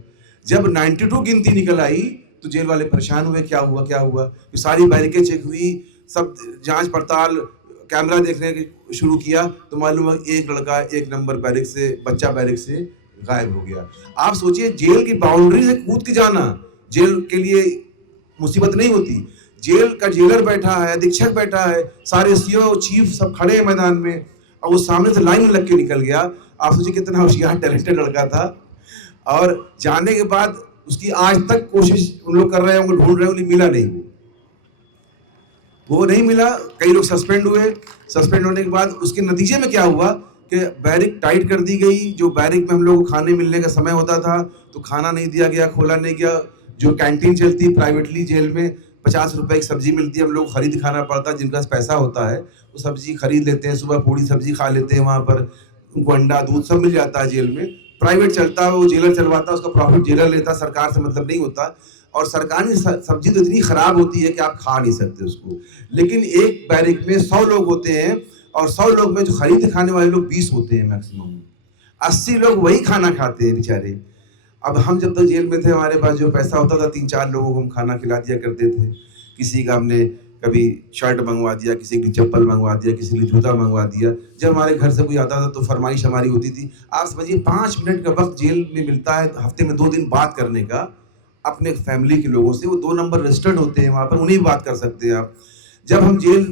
जब 92 गिनती निकल आई तो जेल वाले परेशान हुए, क्या हुआ। फिर सारी बैरिकेड चेक हुई, सब जांच पड़ताल, कैमरा देखने शुरू किया, तो मालूम हुआ एक लड़का 1 नंबर बैरिक से, बच्चा बैरिक से गायब हो गया। आप सोचिए, जेल की बाउंड्री से कूद के जाना जेल के लिए मुसीबत नहीं होती। जेल का जेलर बैठा है, अधीक्षक बैठा है, सारे CO चीफ सब खड़े हैं मैदान में, और वो सामने से लाइन में लग के निकल गया। आप सोचिए कितना होशियार टैलेंटेड लड़का था। और जाने के बाद उसकी आज तक कोशिश उन लोग कर रहे हैं, उनको ढूंढ रहे हैं, मिला नहीं, वो नहीं मिला। कई लोग सस्पेंड हुए। सस्पेंड होने के बाद उसके नतीजे में क्या हुआ कि बैरिक टाइट कर दी गई। जो बैरिक में हम लोग को खाने मिलने का समय होता था तो खाना नहीं दिया गया, खोला नहीं गया। जो कैंटीन चलती प्राइवेटली जेल में, 50 रुपए की सब्जी मिलती है, हम लोग खरीद खाना पड़ता है। जिनका पैसा होता है वो सब्जी खरीद लेते हैं, सुबह पूरी सब्जी खा लेते हैं वहाँ पर, उनको अंडा दूध सब मिल जाता है जेल में। प्राइवेट चलता है, वो जेलर चलवाता है, उसका प्रॉफिट जेलर लेता है, सरकार से मतलब नहीं होता। और सरकारी सब्जी तो इतनी खराब होती है कि आप खा नहीं सकते उसको। लेकिन एक बैरिक में 100 लोग होते हैं और 100 लोग में जो खरीद खाने वाले लोग 20 होते हैं मैक्सिमम, 80 लोग वही खाना खाते हैं बेचारे। अब हम जब तक जेल में थे, हमारे पास जो पैसा होता था 3-4 लोगों को हम खाना खिला दिया करते थे। किसी का हमने कभी शर्ट मंगवा दिया, किसी की चप्पल मंगवा दिया, किसी की जूता मंगवा दिया। जब हमारे घर से कोई आता था तो फरमाइश हमारी होती थी। आप समझिए 5 मिनट का वक्त जेल में मिलता है हफ्ते में 2 दिन बात करने का अपने फैमिली के लोगों से। वो 2 नंबर रजिस्टर्ड होते हैं वहाँ पर, उन्हीं बात कर सकते हैं आप। जब हम जेल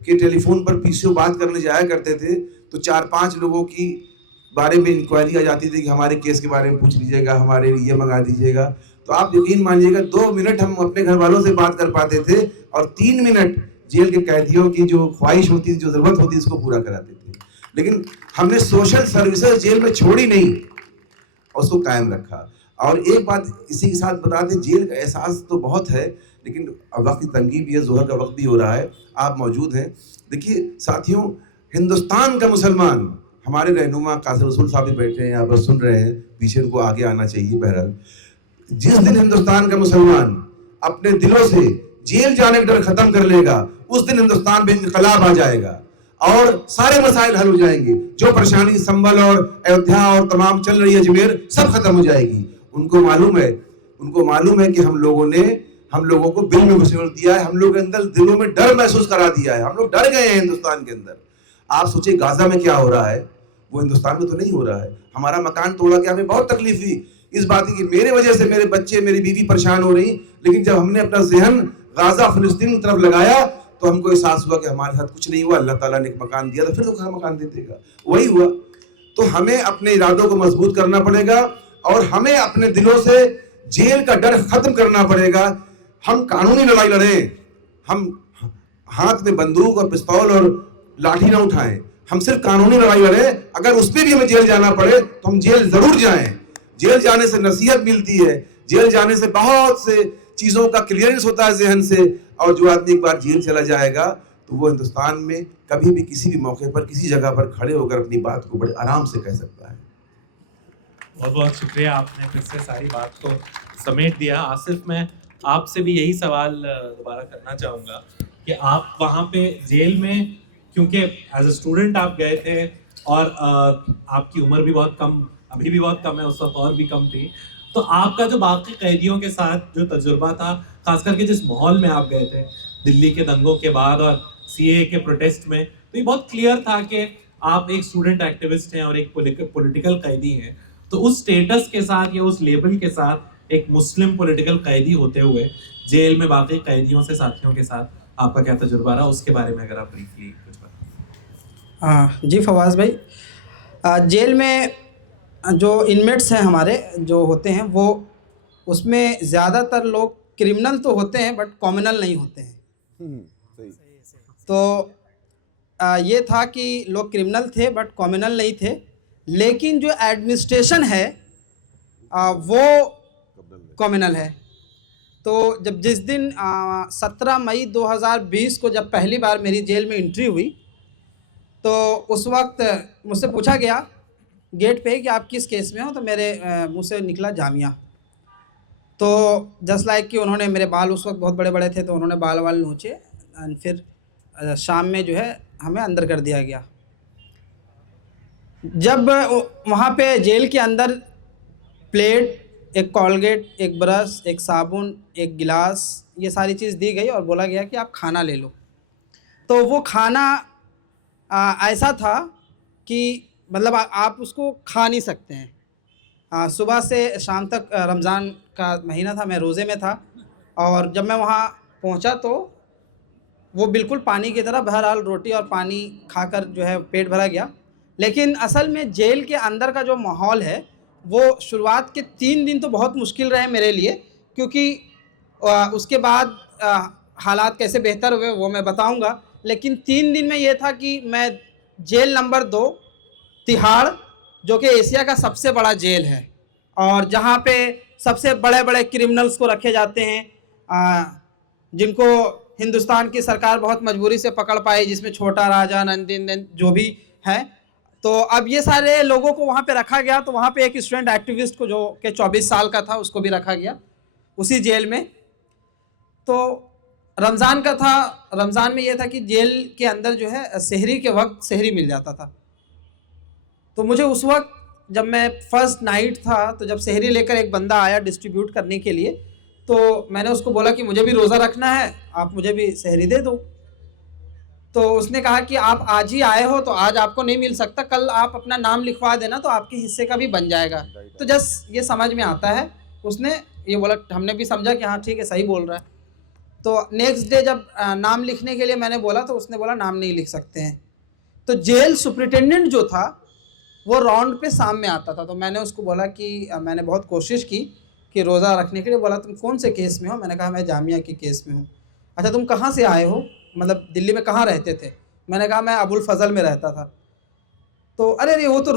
के टेलीफोन पर PCO बात करने जाया करते थे तो 4-5 लोगों की बारे में इंक्वायरी आ जाती थी कि हमारे केस के बारे में पूछ लीजिएगा, हमारे लिए मंगा दीजिएगा। तो आप यकीन मानिएगा 2 मिनट हम अपने घर वालों से बात कर पाते थे और 3 मिनट जेल के कैदियों की जो ख्वाहिश होती थी, जो ज़रूरत होती थी, उसको पूरा कराते थे। लेकिन हमने सोशल सर्विसेज जेल में छोड़ी नहीं और उसको कायम रखा। और एक बात इसी के साथ बता दें, जेल का एहसास तो बहुत है, लेकिन वक्त की तंगी भी है, जोहर का वक्त भी हो रहा है, आप मौजूद हैं। देखिए साथियों, हिंदुस्तान का मुसलमान, हमारे रहनुमा कासिम रसूल साहब भी बैठे हैं यहाँ पर, सुन रहे हैं, पीछे उनको आगे आना चाहिए। बहरहाल जिस दिन हिंदुस्तान का मुसलमान अपने दिलों से जेल जाने का डर खत्म कर लेगा, उस दिन हिंदुस्तान में इनकलाब आ जाएगा और सारे मसाइल हल हो जाएंगे। जो परेशानी संभल और अयोध्या और तमाम चल रही है अजमेर, सब खत्म हो जाएगी। उनको मालूम है कि हम लोगों को बिल में घुसेड़ दिया है, हम लोगों के अंदर दिलों में डर महसूस करा दिया है। हम लोग डर गए हैं हिंदुस्तान के अंदर। आप सोचिए गाजा में क्या हो रहा है, वो हिंदुस्तान में तो नहीं हो रहा है। हमारा मकान तोड़ा के हमें बहुत तकलीफ हुई इस बात की, मेरे वजह से मेरे बच्चे, मेरी बीवी परेशान हो रही। लेकिन जब हमने अपना ज़हन गाजा फिलिस्तीन की तरफ लगाया तो हमको एहसास हुआ कि हमारे साथ कुछ नहीं हुआ, अल्लाह ताला ने एक मकान दिया था, फिर तो मकान दे देगा। वही हुआ। तो हमें अपने इरादों को मजबूत करना पड़ेगा और हमें अपने दिलों से जेल का डर खत्म करना पड़ेगा। हम कानूनी लड़ाई लड़ें, हम हाथ में बंदूक और पिस्तौल और लाठी ना उठाएं, हम सिर्फ कानूनी लड़ाई लड़ें। अगर उस पर भी हमें जेल जाना पड़े तो हम जेल जरूर जाएं। जेल जाने से नसीहत मिलती है, जेल जाने से बहुत से चीज़ों का क्लियरेंस होता है जहन से। और जो आदमी एक बार जेल चला जाएगा तो वो हिंदुस्तान में कभी भी किसी भी मौके पर किसी जगह पर खड़े होकर अपनी बात को बड़े आराम से कह सकता है। बहुत बहुत शुक्रिया, आपने फिर से सारी बात को समेट दिया। आसिफ, मैं आपसे भी यही सवाल दोबारा करना चाहूँगा कि आप वहाँ पे जेल में, क्योंकि एज अ स्टूडेंट आप गए थे और आपकी उम्र भी बहुत कम, अभी भी बहुत कम है, उस वक्त और भी कम थी, तो आपका जो बाकी कैदियों के साथ जो तजुर्बा था, खास करके जिस माहौल में आप गए थे दिल्ली के दंगों के बाद और सीए के प्रोटेस्ट में, तो ये बहुत क्लियर था कि आप एक स्टूडेंट एक्टिविस्ट हैं और एक पॉलिटिकल कैदी हैं। तो उस स्टेटस के साथ या उस लेबल के साथ एक मुस्लिम पॉलिटिकल कैदी होते हुए जेल में बाकी कैदियों से, साथियों के साथ आपका क्या तजुर्बा रहा, उसके बारे में अगर आप ब्रीफली कुछ बताएं। जी फवाज भाई, जेल में जो इनमेट्स हैं हमारे जो होते हैं, वो उसमें ज़्यादातर लोग क्रिमिनल तो होते हैं बट कॉमिनल नहीं होते हैं। तो ये था कि लोग क्रिमिनल थे बट कॉमिनल नहीं थे, लेकिन जो एडमिनिस्ट्रेशन है वो कॉमिनल है। तो जब जिस दिन 17 मई 2020 को जब पहली बार मेरी जेल में एंट्री हुई, तो उस वक्त मुझसे पूछा गया गेट पे कि आप किस केस में हो, तो मेरे मुंह से निकला जामिया। तो जस्ट लाइक कि उन्होंने, मेरे बाल उस वक्त बहुत बड़े बड़े थे, तो उन्होंने बाल नोचे और फिर शाम में जो है हमें अंदर कर दिया गया। जब वहाँ पे जेल के अंदर प्लेट, एक कॉलगेट, एक ब्रश, एक साबुन, एक गिलास, ये सारी चीज़ दी गई और बोला गया कि आप खाना ले लो। तो वो खाना ऐसा था कि मतलब आप उसको खा नहीं सकते हैं। सुबह से शाम तक रमज़ान का महीना था, मैं रोज़े में था, और जब मैं वहाँ पहुँचा तो वो बिल्कुल पानी की तरह, बहरहाल रोटी और पानी खाकर जो है पेट भरा गया। लेकिन असल में जेल के अंदर का जो माहौल है, वो शुरुआत के 3 दिन तो बहुत मुश्किल रहे मेरे लिए, क्योंकि उसके बाद हालात कैसे बेहतर हुए वो मैं बताऊंगा। लेकिन 3 दिन में ये था कि मैं जेल नंबर 2 तिहाड़, जो कि एशिया का सबसे बड़ा जेल है और जहाँ पे सबसे बड़े बड़े क्रिमिनल्स को रखे जाते हैं, जिनको हिंदुस्तान की सरकार बहुत मजबूरी से पकड़ पाई, जिसमें छोटा राजा, नंदन जो भी हैं। तो अब ये सारे लोगों को वहाँ पे रखा गया। तो वहाँ पे एक स्टूडेंट एक्टिविस्ट को, जो कि 24 साल का था, उसको भी रखा गया उसी जेल में। तो रमज़ान का था। रमज़ान में ये था कि जेल के अंदर जो है सहरी के वक्त सहरी मिल जाता था। तो मुझे उस वक्त, जब मैं फर्स्ट नाइट था, तो जब सहरी लेकर एक बंदा आया डिस्ट्रीब्यूट करने के लिए, तो मैंने उसको बोला कि मुझे भी रोज़ा रखना है, आप मुझे भी सहरी दे दो। तो उसने कहा कि आप आज ही आए हो तो आज आपको नहीं मिल सकता, कल आप अपना नाम लिखवा देना तो आपके हिस्से का भी बन जाएगा। तो जस्ट ये समझ में आता है। उसने ये बोला, हमने भी समझा कि हाँ ठीक है, सही बोल रहा है। तो नेक्स्ट डे जब नाम लिखने के लिए मैंने बोला, तो उसने बोला नाम नहीं लिख सकते हैं। तो जेल सुपरिटेंडेंट जो था वो राउंड पे सामने आता था। तो मैंने उसको बोला कि मैंने बहुत कोशिश की कि रोज़ा रखने के लिए। बोला तुम कौन से केस में हो? मैंने कहा मैं जामिया के केस में हूँ। अच्छा तुम कहाँ से आए हो, मतलब दिल्ली में कहाँ रहते थे? मैंने कहा मैं अबुल फजल में रहता था। तो अरे वो तो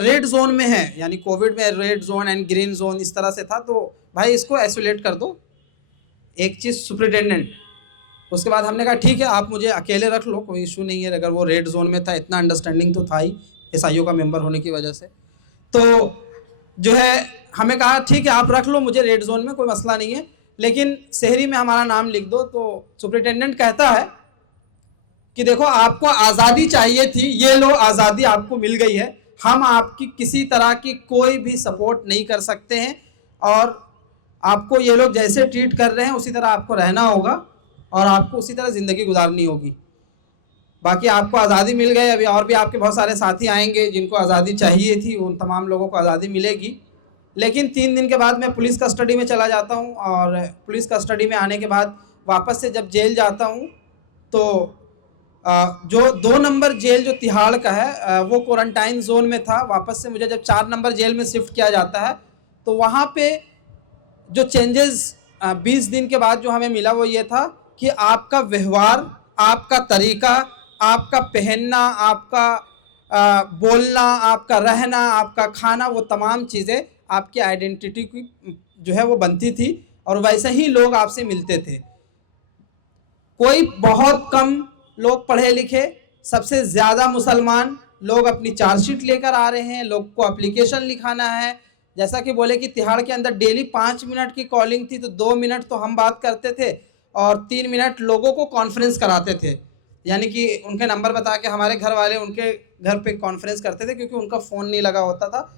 रेड जोन में है, यानी कोविड में red zone and green zone इस तरह से था, तो भाई इसको आइसोलेट कर दो। एक चीज़ सुपरिटेंडेंट। उसके बाद हमने कहा ठीक है, आप मुझे अकेले रख लो, कोई इशू नहीं है। अगर वो रेड जोन में था, इतना अंडरस्टैंडिंग तो था ही SIO का मेंबर होने की वजह से। तो जो है हमें कहा ठीक है आप रख लो मुझे रेड जोन में, कोई मसला नहीं है, लेकिन शहरी में हमारा नाम लिख दो। तो सुपरिटेंडेंट कहता है कि देखो आपको आज़ादी चाहिए थी, ये लो आज़ादी आपको मिल गई है, हम आपकी किसी तरह की कोई भी सपोर्ट नहीं कर सकते हैं, और आपको ये लोग जैसे ट्रीट कर रहे हैं उसी तरह आपको रहना होगा और आपको उसी तरह ज़िंदगी गुजारनी होगी। बाकी आपको आज़ादी मिल गई। अभी और भी आपके बहुत सारे साथी आएंगे जिनको आज़ादी चाहिए थी, उन तमाम लोगों को आज़ादी मिलेगी। लेकिन 3 दिन के बाद मैं पुलिस कस्टडी में चला जाता हूँ, और पुलिस कस्टडी में आने के बाद वापस से जब जेल जाता हूँ, तो जो 2 नंबर जेल जो तिहाड़ का है वो क्वारंटाइन जोन में था। वापस से मुझे जब 4 नंबर जेल में शिफ्ट किया जाता है, तो वहाँ पे जो चेंजेस 20 दिन के बाद जो हमें मिला वो ये था कि आपका व्यवहार, आपका तरीका, आपका पहनना, आपका बोलना, आपका रहना, आपका खाना, वो तमाम चीज़ें आपकी आइडेंटिटी की जो है वो बनती थी, और वैसे ही लोग आपसे मिलते थे। कोई बहुत कम लोग पढ़े लिखे, सबसे ज़्यादा मुसलमान लोग अपनी चार्जशीट लेकर आ रहे हैं, लोग को एप्लीकेशन लिखाना है, जैसा कि बोले कि तिहाड़ के अंदर डेली 5 मिनट की कॉलिंग थी, तो 2 मिनट तो हम बात करते थे और 3 मिनट लोगों को कॉन्फ्रेंस कराते थे, यानी कि उनके नंबर बता के हमारे घर वाले उनके घर पे कॉन्फ्रेंस करते थे, क्योंकि उनका फ़ोन नहीं लगा होता था।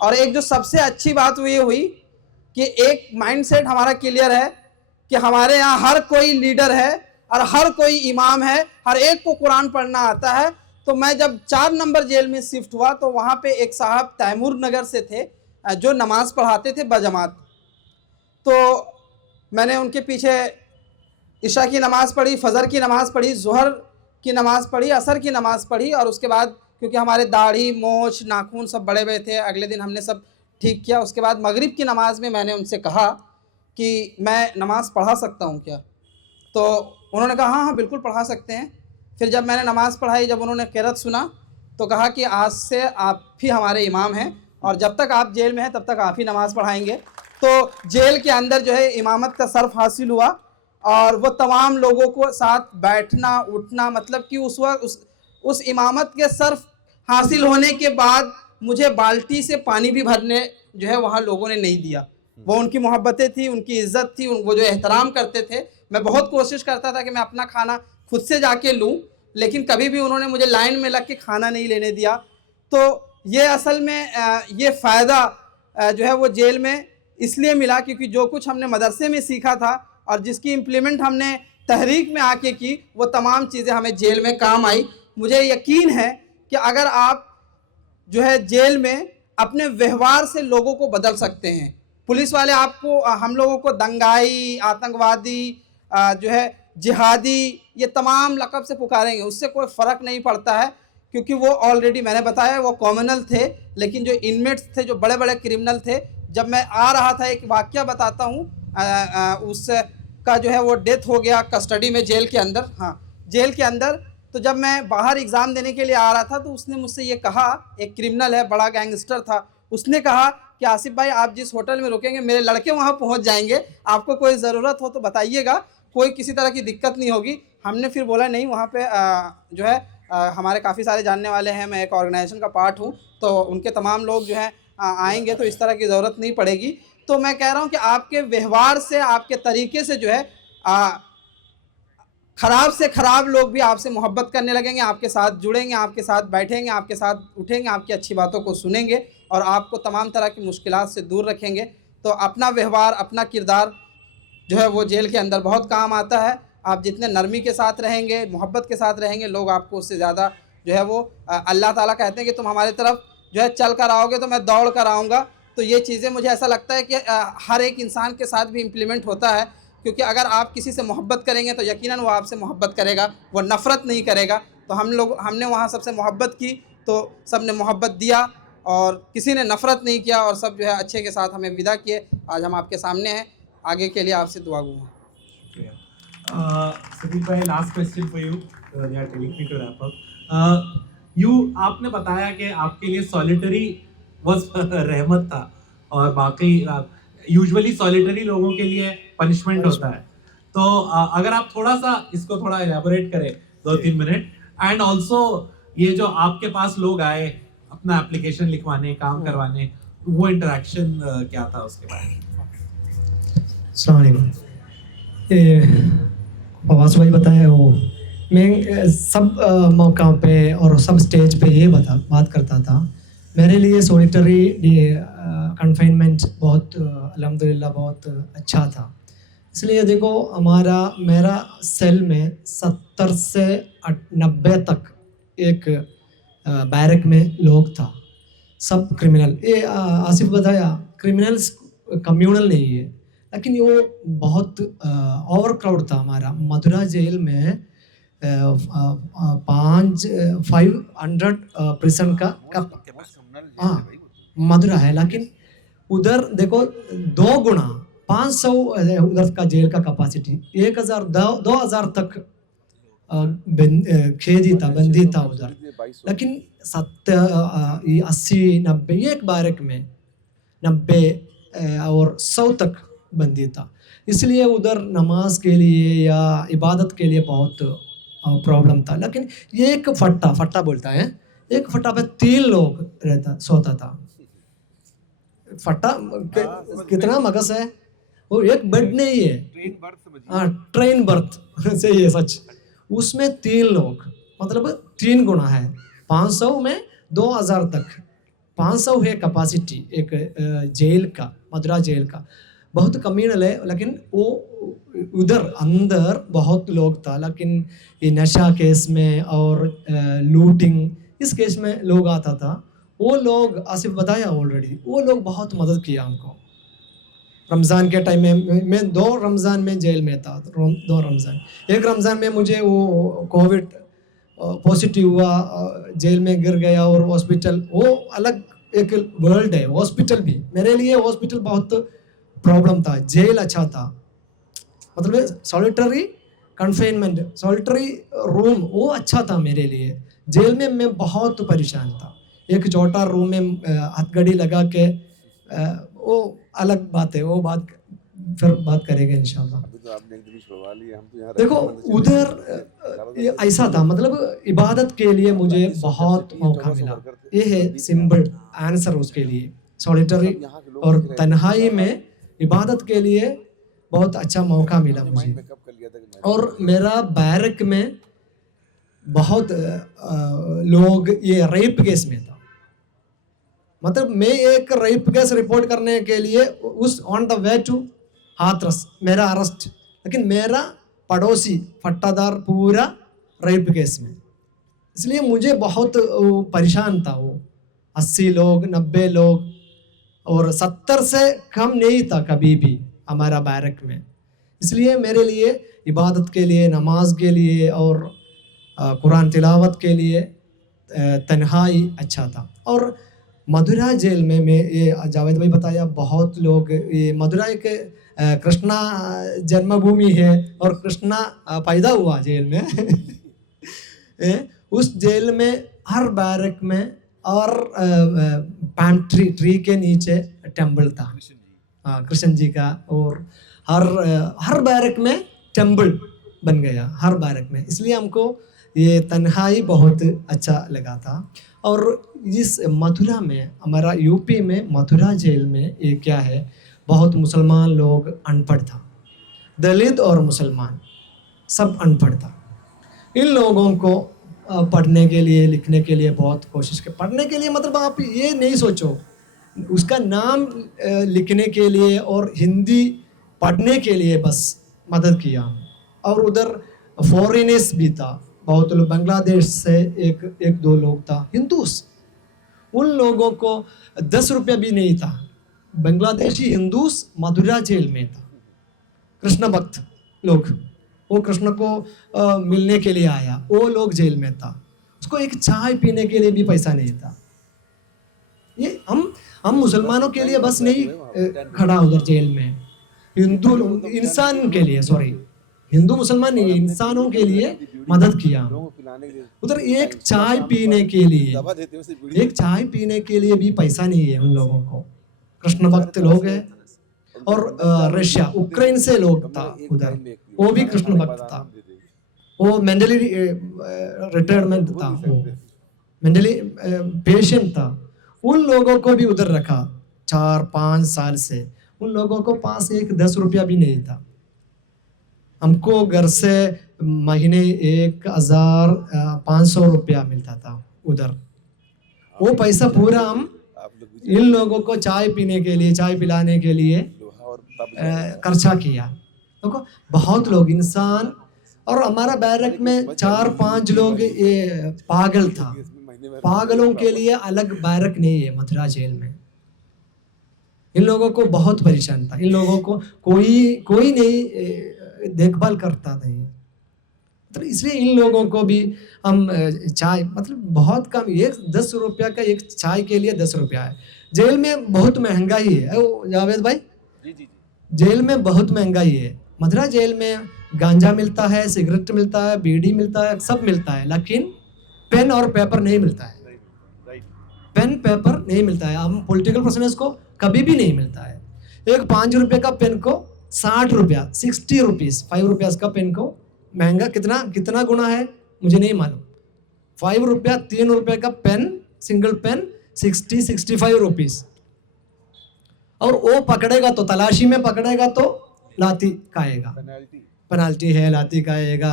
और एक जो सबसे अच्छी बात वो ये हुई कि एक माइंडसेट हमारा क्लियर है कि हमारे यहाँ हर कोई लीडर है और हर कोई इमाम है, हर एक को कुरान पढ़ना आता है। तो मैं जब 4 नंबर जेल में शिफ्ट हुआ तो वहाँ पे एक साहब तैमूर नगर से थे जो नमाज़ पढ़ाते थे बजमात। तो मैंने उनके पीछे इशा की नमाज़ पढ़ी, फ़जर की नमाज़ पढ़ी, ज़ुहर की नमाज़ पढ़ी, असर की नमाज़ पढ़ी, और उसके बाद क्योंकि हमारे दाढ़ी मोछ नाखून सब बड़े हुए थे, अगले दिन हमने सब ठीक किया। उसके बाद मगरिब की नमाज़ में मैंने उनसे कहा कि मैं नमाज़ पढ़ा सकता हूँ क्या? तो उन्होंने कहा हाँ हाँ बिल्कुल पढ़ा सकते हैं। फिर जब मैंने नमाज़ पढ़ाई, जब उन्होंने क़िरात सुना तो कहा कि आज से आप ही हमारे इमाम हैं और जब तक आप जेल में हैं तब तक आप ही नमाज़ पढ़ाएंगे। तो जेल के अंदर जो है इमामत का सर्फ हासिल हुआ और वो तमाम लोगों को साथ बैठना उठना, मतलब कि उस वक्त उस इमामत के सर्फ हासिल होने के बाद मुझे बाल्टी से पानी भी भरने जो है वहाँ लोगों ने नहीं दिया। वो उनकी मोहब्बतें थी, उनकी इज़्ज़त थी, वो जो एहतराम करते थे। मैं बहुत कोशिश करता था कि मैं अपना खाना खुद से जाके लूँ, लेकिन कभी भी उन्होंने मुझे लाइन में लग के खाना नहीं लेने दिया। तो ये असल में ये फ़ायदा जो है वो जेल में इसलिए मिला क्योंकि जो कुछ हमने मदरसे में सीखा था और जिसकी इम्प्लीमेंट हमने तहरीक में आके की, वो तमाम चीज़ें हमें जेल में काम आई। मुझे यकीन है कि अगर आप जो है जेल में अपने व्यवहार से लोगों को बदल सकते हैं। पुलिस वाले आपको हम लोगों को दंगाई, आतंकवादी, जो है जिहादी, ये तमाम लक़ब से पुकारेंगे, उससे कोई फ़र्क नहीं पड़ता है, क्योंकि वो ऑलरेडी मैंने बताया वो कॉमनल थे। लेकिन जो इनमेट्स थे, जो बड़े बड़े क्रिमिनल थे, जब मैं आ रहा था एक वाक़या बताता हूँ, उसका जो है वो डेथ हो गया कस्टडी में जेल के अंदर। हाँ, जेल के अंदर। तो जब मैं बाहर एग्ज़ाम देने के लिए आ रहा था तो उसने मुझसे ये कहा, एक क्रिमिनल है, बड़ा गैंगस्टर था, उसने कहा कि आसिफ भाई आप जिस होटल में रुकेंगे मेरे लड़के वहाँ पहुँच जाएंगे, आपको कोई ज़रूरत हो तो बताइएगा, कोई किसी तरह की दिक्कत नहीं होगी। हमने फिर बोला नहीं, वहाँ पे जो है हमारे काफ़ी सारे जानने वाले हैं, मैं एक ऑर्गेनाइजेशन का पार्ट हूँ, तो उनके तमाम लोग जो हैं आएंगे, तो इस तरह की ज़रूरत नहीं पड़ेगी। तो मैं कह रहा हूँ कि आपके व्यवहार से, आपके तरीके से जो है ख़राब से ख़राब लोग भी आपसे मोहब्बत करने लगेंगे, आपके साथ जुड़ेंगे, आपके साथ बैठेंगे, आपके साथ उठेंगे, आपकी अच्छी बातों को सुनेंगे और आपको तमाम तरह की मुश्किलात से दूर रखेंगे। तो अपना व्यवहार, अपना किरदार जो है वो जेल के अंदर बहुत काम आता है। आप जितने नरमी के साथ रहेंगे, मोहब्बत के साथ रहेंगे, लोग आपको उससे ज़्यादा जो है वो अल्लाह ताला कहते हैं कि तुम हमारी तरफ जो है चल कर आओगे तो मैं दौड़ कर आऊँगा। तो ये चीज़ें मुझे ऐसा लगता है कि हर एक इंसान के साथ भी इम्प्लीमेंट होता है, क्योंकि अगर आप किसी से मोहब्बत करेंगे तो यकीनन वो आपसे मोहब्बत करेगा, वो नफ़रत नहीं करेगा। तो हमने वहाँ सबसे मोहब्बत की तो सब ने मोहब्बत दिया और किसी ने नफ़रत नहीं किया और सब जो है अच्छे के साथ हमें विदा किए। आज हम आपके सामने हैं, आगे के लिए आपसे दुआ गो। Sadiq bhai, last question for you. They are telling me to wrap up. आपने बताया कि आपके लिए सॉलिटरी was रहमत था और बाकी यूजुअली सॉलिटरी लोगों के लिए पनिशमेंट होता है। तो अगर आप थोड़ा सा इसको थोड़ा एलैबोरेट करें 2-3 मिनट, एंड ऑल्सो ये जो आपके पास लोग आए अपना एप्लीकेशन लिखवाने, काम करवाने, वो इंटरेक्शन क्या था उसके बारे में? अस्सलाम वालेकुम। फवाज भाई बताया वो मैं सब मौका पे और सब स्टेज पे ये बात करता था। मेरे लिए सॉलिटरी कन्फाइनमेंट बहुत अल्हम्दुलिल्लाह बहुत अच्छा था। इसलिए देखो मेरा सेल में 70 से 90 तक एक बैरक में लोग था, सब क्रिमिनल। ये आसिफ बताया क्रिमिनल्स कम्यूनल नहीं है, लेकिन वो बहुत ओवर क्राउड था। हमारा मथुरा जेल में 500 प्रिसन का हाँ मथुरा है, लेकिन उधर देखो 2 गुना 500 उधर का जेल का कैपेसिटी 2000 तक कैदी था, बंदी था उधर। लेकिन 80-90 एक बैरक में 90 और 100 तक बंदी था। इसलिए उधर नमाज के लिए या इबादत के लिए बहुत प्रॉब्लम था। लेकिन ये एक फट्टा बोलता है, एक फट्टा पे 3 लोग सोता था। फटा कितना मगज है, और एक बेड नहीं है, हाँ ट्रेन बर्थ सही है सच, उसमें 3 लोग, मतलब 3 गुना है। 500 में 2000 तक, 500 है कैपेसिटी एक जेल का, मदुरा जेल का। बहुत कम्युनल है, लेकिन वो उधर अंदर बहुत लोग था, लेकिन ये नशा केस में और लूटिंग इस केस में लोग आता था। वो लोग आसिफ बताया ऑलरेडी, वो लोग बहुत मदद किया हमको। रमज़ान के टाइम में मैं 2 रमज़ान में जेल में था, 2 रमज़ान। एक रमज़ान में मुझे वो कोविड पॉजिटिव हुआ, जेल में गिर गया और हॉस्पिटल, वो अलग एक वर्ल्ड है। हॉस्पिटल भी मेरे लिए, हॉस्पिटल बहुत प्रॉब्लम था, जेल अच्छा था, मतलब सॉलिटरी कन्फाइनमेंट, सॉलिटरी रूम वो अच्छा था मेरे लिए। जेल में मैं बहुत परेशान था, एक छोटा रूम में हथकड़ी लगा के, वो अलग बात है, वो बात फिर बात करेंगे इंशाल्लाह। देखो उधर ये ऐसा था, मतलब इबादत के लिए मुझे बहुत मौका मिला। ये है सिंपल आंसर उसके लिए, सॉलिटरी और तन्हाई में इबादत के लिए बहुत अच्छा मौका मिला मुझे। और मेरा बैरक में बहुत लोग ये रेप केस में था, मतलब मैं एक रेप केस रिपोर्ट करने के लिए उस on the way to Hathras मेरा अरेस्ट, लेकिन मेरा पड़ोसी फट्टादार पूरा रेप केस में, इसलिए मुझे बहुत परेशान था। वो 80 लोग 90 लोग और 70 से कम नहीं था कभी भी हमारा बैरक में। इसलिए मेरे लिए इबादत के लिए, नमाज के लिए और कुरान तिलावत के लिए तन्हाई अच्छा था। और मदुरा जेल में मैं, ये जावेद भाई बताया, बहुत लोग, ये मदुरा एक कृष्णा जन्मभूमि है और कृष्णा पैदा हुआ जेल में उस जेल में हर बैरक में और पैम ट्री के नीचे टेम्पल था, कृष्ण जी का, और हर बैरक में टेम्पल बन गया, हर बैरक में। इसलिए हमको ये तन्हाई बहुत अच्छा लगा था। और इस मथुरा में, हमारा यूपी में मथुरा जेल में ये क्या है, बहुत मुसलमान लोग अनपढ़ था, दलित और मुसलमान सब अनपढ़ था। इन लोगों को पढ़ने के लिए, लिखने के लिए बहुत कोशिश की। पढ़ने के लिए मतलब आप ये नहीं सोचो, उसका नाम लिखने के लिए और हिंदी पढ़ने के लिए बस मदद किया। और उधर फॉरेनर्स भी था, बहुत लोग, बांग्लादेश से एक दो लोग था, हिंदूस, उन लोगों को 10 रुपया भी नहीं था। बांग्लादेशी हिंदूस मदुरा जेल में था, कृष्ण भक्त लोग, वो कृष्ण को मिलने के लिए आया, वो लोग जेल में था, उसको एक चाय पीने के लिए भी पैसा नहीं था। ये हम मुसलमानों के लिए बस नहीं खड़ा उधर जेल में, हिंदू इंसान के लिए, सॉरी हिंदू मुसलमान नहीं, इंसानों के लिए मदद किया। उधर एक चाय पीने के लिए भी पैसा नहीं है उन लोगों को। कृष्ण भक्त लोग हैं। और रशिया, उक्रेन से लोग था उधर, वो भी कृष्ण भक्त था, वो मेंटली रिटायरमेंट था, वो मेंटली पेशेंट था। उन लोगों को भी उधर रखा 4-5 साल से। उन लोगों को पास एक 10 रुपया भी नहीं था। हमको घर से महीने 1500 रुपया मिलता था उधर। वो पैसा पूरा हम इन लोगों को चाय पीने के लिए, चाय पिलाने के लिए खर्चा किया। देखो बहुत लोग इंसान। और हमारा बैरक में 4-5 लोग ये पागल था, पागलों के लिए अलग बैरक नहीं है मथुरा जेल में। इन लोगों को बहुत परेशान था, इन लोगों को कोई नहीं देखभाल करता नहीं। तो इसलिए इन लोगों को भी हम चाय, मतलब बहुत कम, एक 10 रुपया का एक चाय के लिए 10 रुपया है। जेल में बहुत महंगाई है जावेद भाई, जेल में बहुत महंगाई है। मथुरा जेल में गांजा मिलता है, सिगरेट मिलता है, बीड़ी मिलता है, सब मिलता है, लेकिन पेन और पेपर नहीं मिलता है। पेन पेपर नहीं मिलता है। हम पॉलिटिकल पर्सनल्स को कभी भी नहीं मिलता है। एक 5 रुपये का पेन को 60 रुपया, 60 रुपीज़, 5 रुपयाज़ का पेन को महंगा कितना गुना है मुझे नहीं मालूम। 5 रुपया 3 रुपये का पेन, सिंगल पेन 60-65 रुपीज़। और वो पकड़ेगा तो तलाशी में पकड़ेगा तो लाठी खाएगा, पेनाल्टी है, लाठी खाएगा।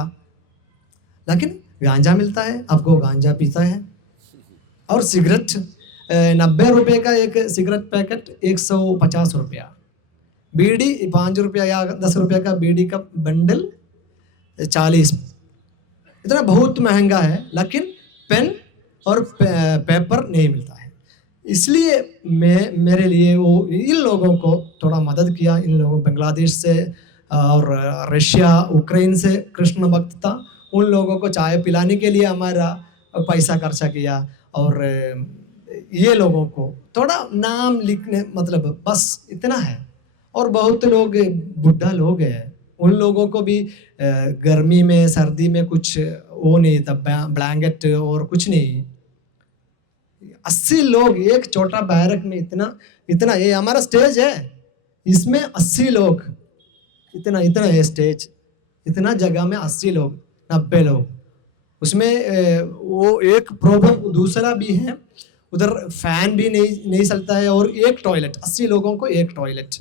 लेकिन गांजा मिलता है, आपको गांजा पीता है। और सिगरेट 90 रुपये का एक सिगरेट पैकेट 150 रुपया, बीड़ी 5 रुपया या 10 रुपये का बीड़ी का बंडल 40, इतना बहुत महंगा है। लेकिन पेन और पेपर नहीं मिलता है। इसलिए मेरे लिए वो इन लोगों को थोड़ा मदद किया। इन लोगों बांग्लादेश से और रशिया यूक्रेन से कृष्ण भक्त था, उन लोगों को चाय पिलाने के लिए हमारा पैसा खर्चा किया। और ये लोगों को थोड़ा नाम लिखने मतलब बस इतना है। और बहुत लोग बुढ़ा लोग हैं, उन लोगों को भी गर्मी में सर्दी में कुछ वो नहीं था, ब्लैंकेट और कुछ नहीं। 80 लोग एक छोटा बैरक में, इतना ये हमारा स्टेज है, इसमें 80 लोग, इतना है स्टेज, इतना जगह में 80 लोग 90 लोग। उसमें वो एक प्रॉब्लम दूसरा भी है, उधर फैन भी नहीं चलता है और एक टॉयलेट, 80 लोगों को एक टॉयलेट।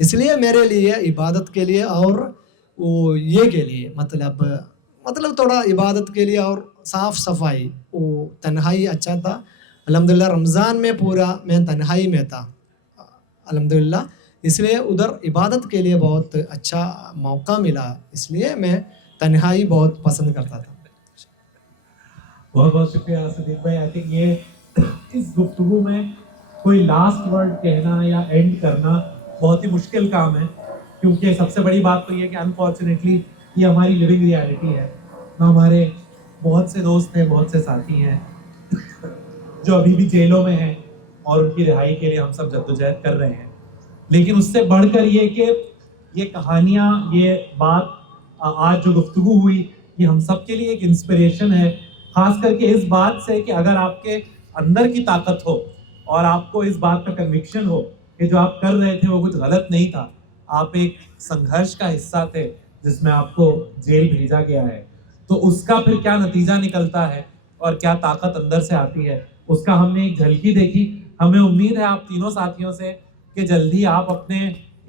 इसलिए मेरे लिए इबादत के लिए और वो ये के लिए मतलब थोड़ा इबादत के लिए और साफ सफाई, वो तन्हाई अच्छा था। अल्हम्दुलिल्लाह रमज़ान में पूरा मैं तन्हाई में था अल्हम्दुलिल्लाह, इसलिए उधर इबादत के लिए बहुत अच्छा मौका मिला, इसलिए मैं तन्हाई बहुत पसंद करता था। बहुत बहुत शुक्रिया सदीक भाई। आई थिंक ये इस गुफ्तगू में कोई लास्ट वर्ड कहना या एंड करना बहुत ही मुश्किल काम है, क्योंकि सबसे बड़ी बात तो ये है कि अनफॉर्चुनेटली ये हमारी लिविंग रियलिटी है। हमारे बहुत से दोस्त हैं, बहुत से साथी हैं जो अभी भी जेलों में हैं और उनकी रिहाई के लिए हम सब जद्दोजहद कर रहे हैं। लेकिन उससे बढ़कर ये कि ये कहानियाँ, ये बात आज जो गुफ्तगू हुई, ये हम सब के लिए एक इंस्पिरेशन है, खास करके इस बात से कि अगर आपके अंदर की ताकत हो और आपको इस बात का कन्विक्शन हो कि जो आप कर रहे थे वो कुछ गलत नहीं था, आप एक संघर्ष का हिस्सा थे जिसमें आपको जेल भेजा गया है, तो उसका फिर क्या नतीजा निकलता है और क्या ताकत अंदर से आती है, उसका हमने एक झलकी देखी। हमें उम्मीद है आप तीनों साथियों से कि जल्दी आप अपने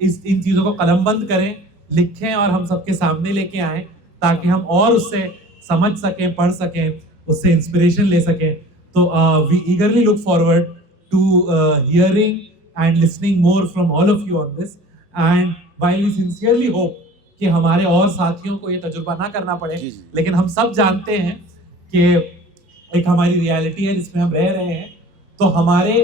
इन चीज़ों को कलमबंद करें, लिखें और हम सबके सामने लेके आएँ, ताकि हम और उससे समझ सकें, पढ़ सकें, उससे इंस्पिरेशन ले सकें। तो we eagerly look forward to hearing and listening more from all of you on this, and while we sincerely hope कि हमारे और साथियों को ये तजुर्बा ना करना पड़े, लेकिन हम सब जानते हैं कि एक हमारी रियलिटी है जिसमें हम रह रहे हैं, तो हमारे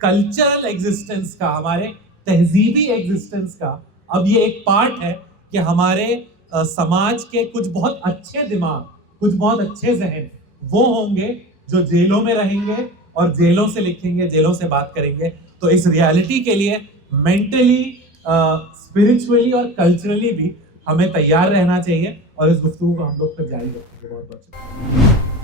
कल्चरल एग्जिस्टेंस का, हमारे तहजीबी एग्जिस्टेंस का अब ये एक पार्ट है कि हमारे समाज के कुछ बहुत अच्छे दिमाग, कुछ बहुत अच्छे जहन वो होंगे जो जेलों में रहेंगे और जेलों से लिखेंगे, जेलों से बात करेंगे। तो इस रियलिटी के लिए मेंटली, स्पिरिचुअली और कल्चरली भी हमें तैयार रहना चाहिए और इस गुफ्तगू को हम लोग तक जारी रखेंगे। बहुत बहुत शुक्रिया।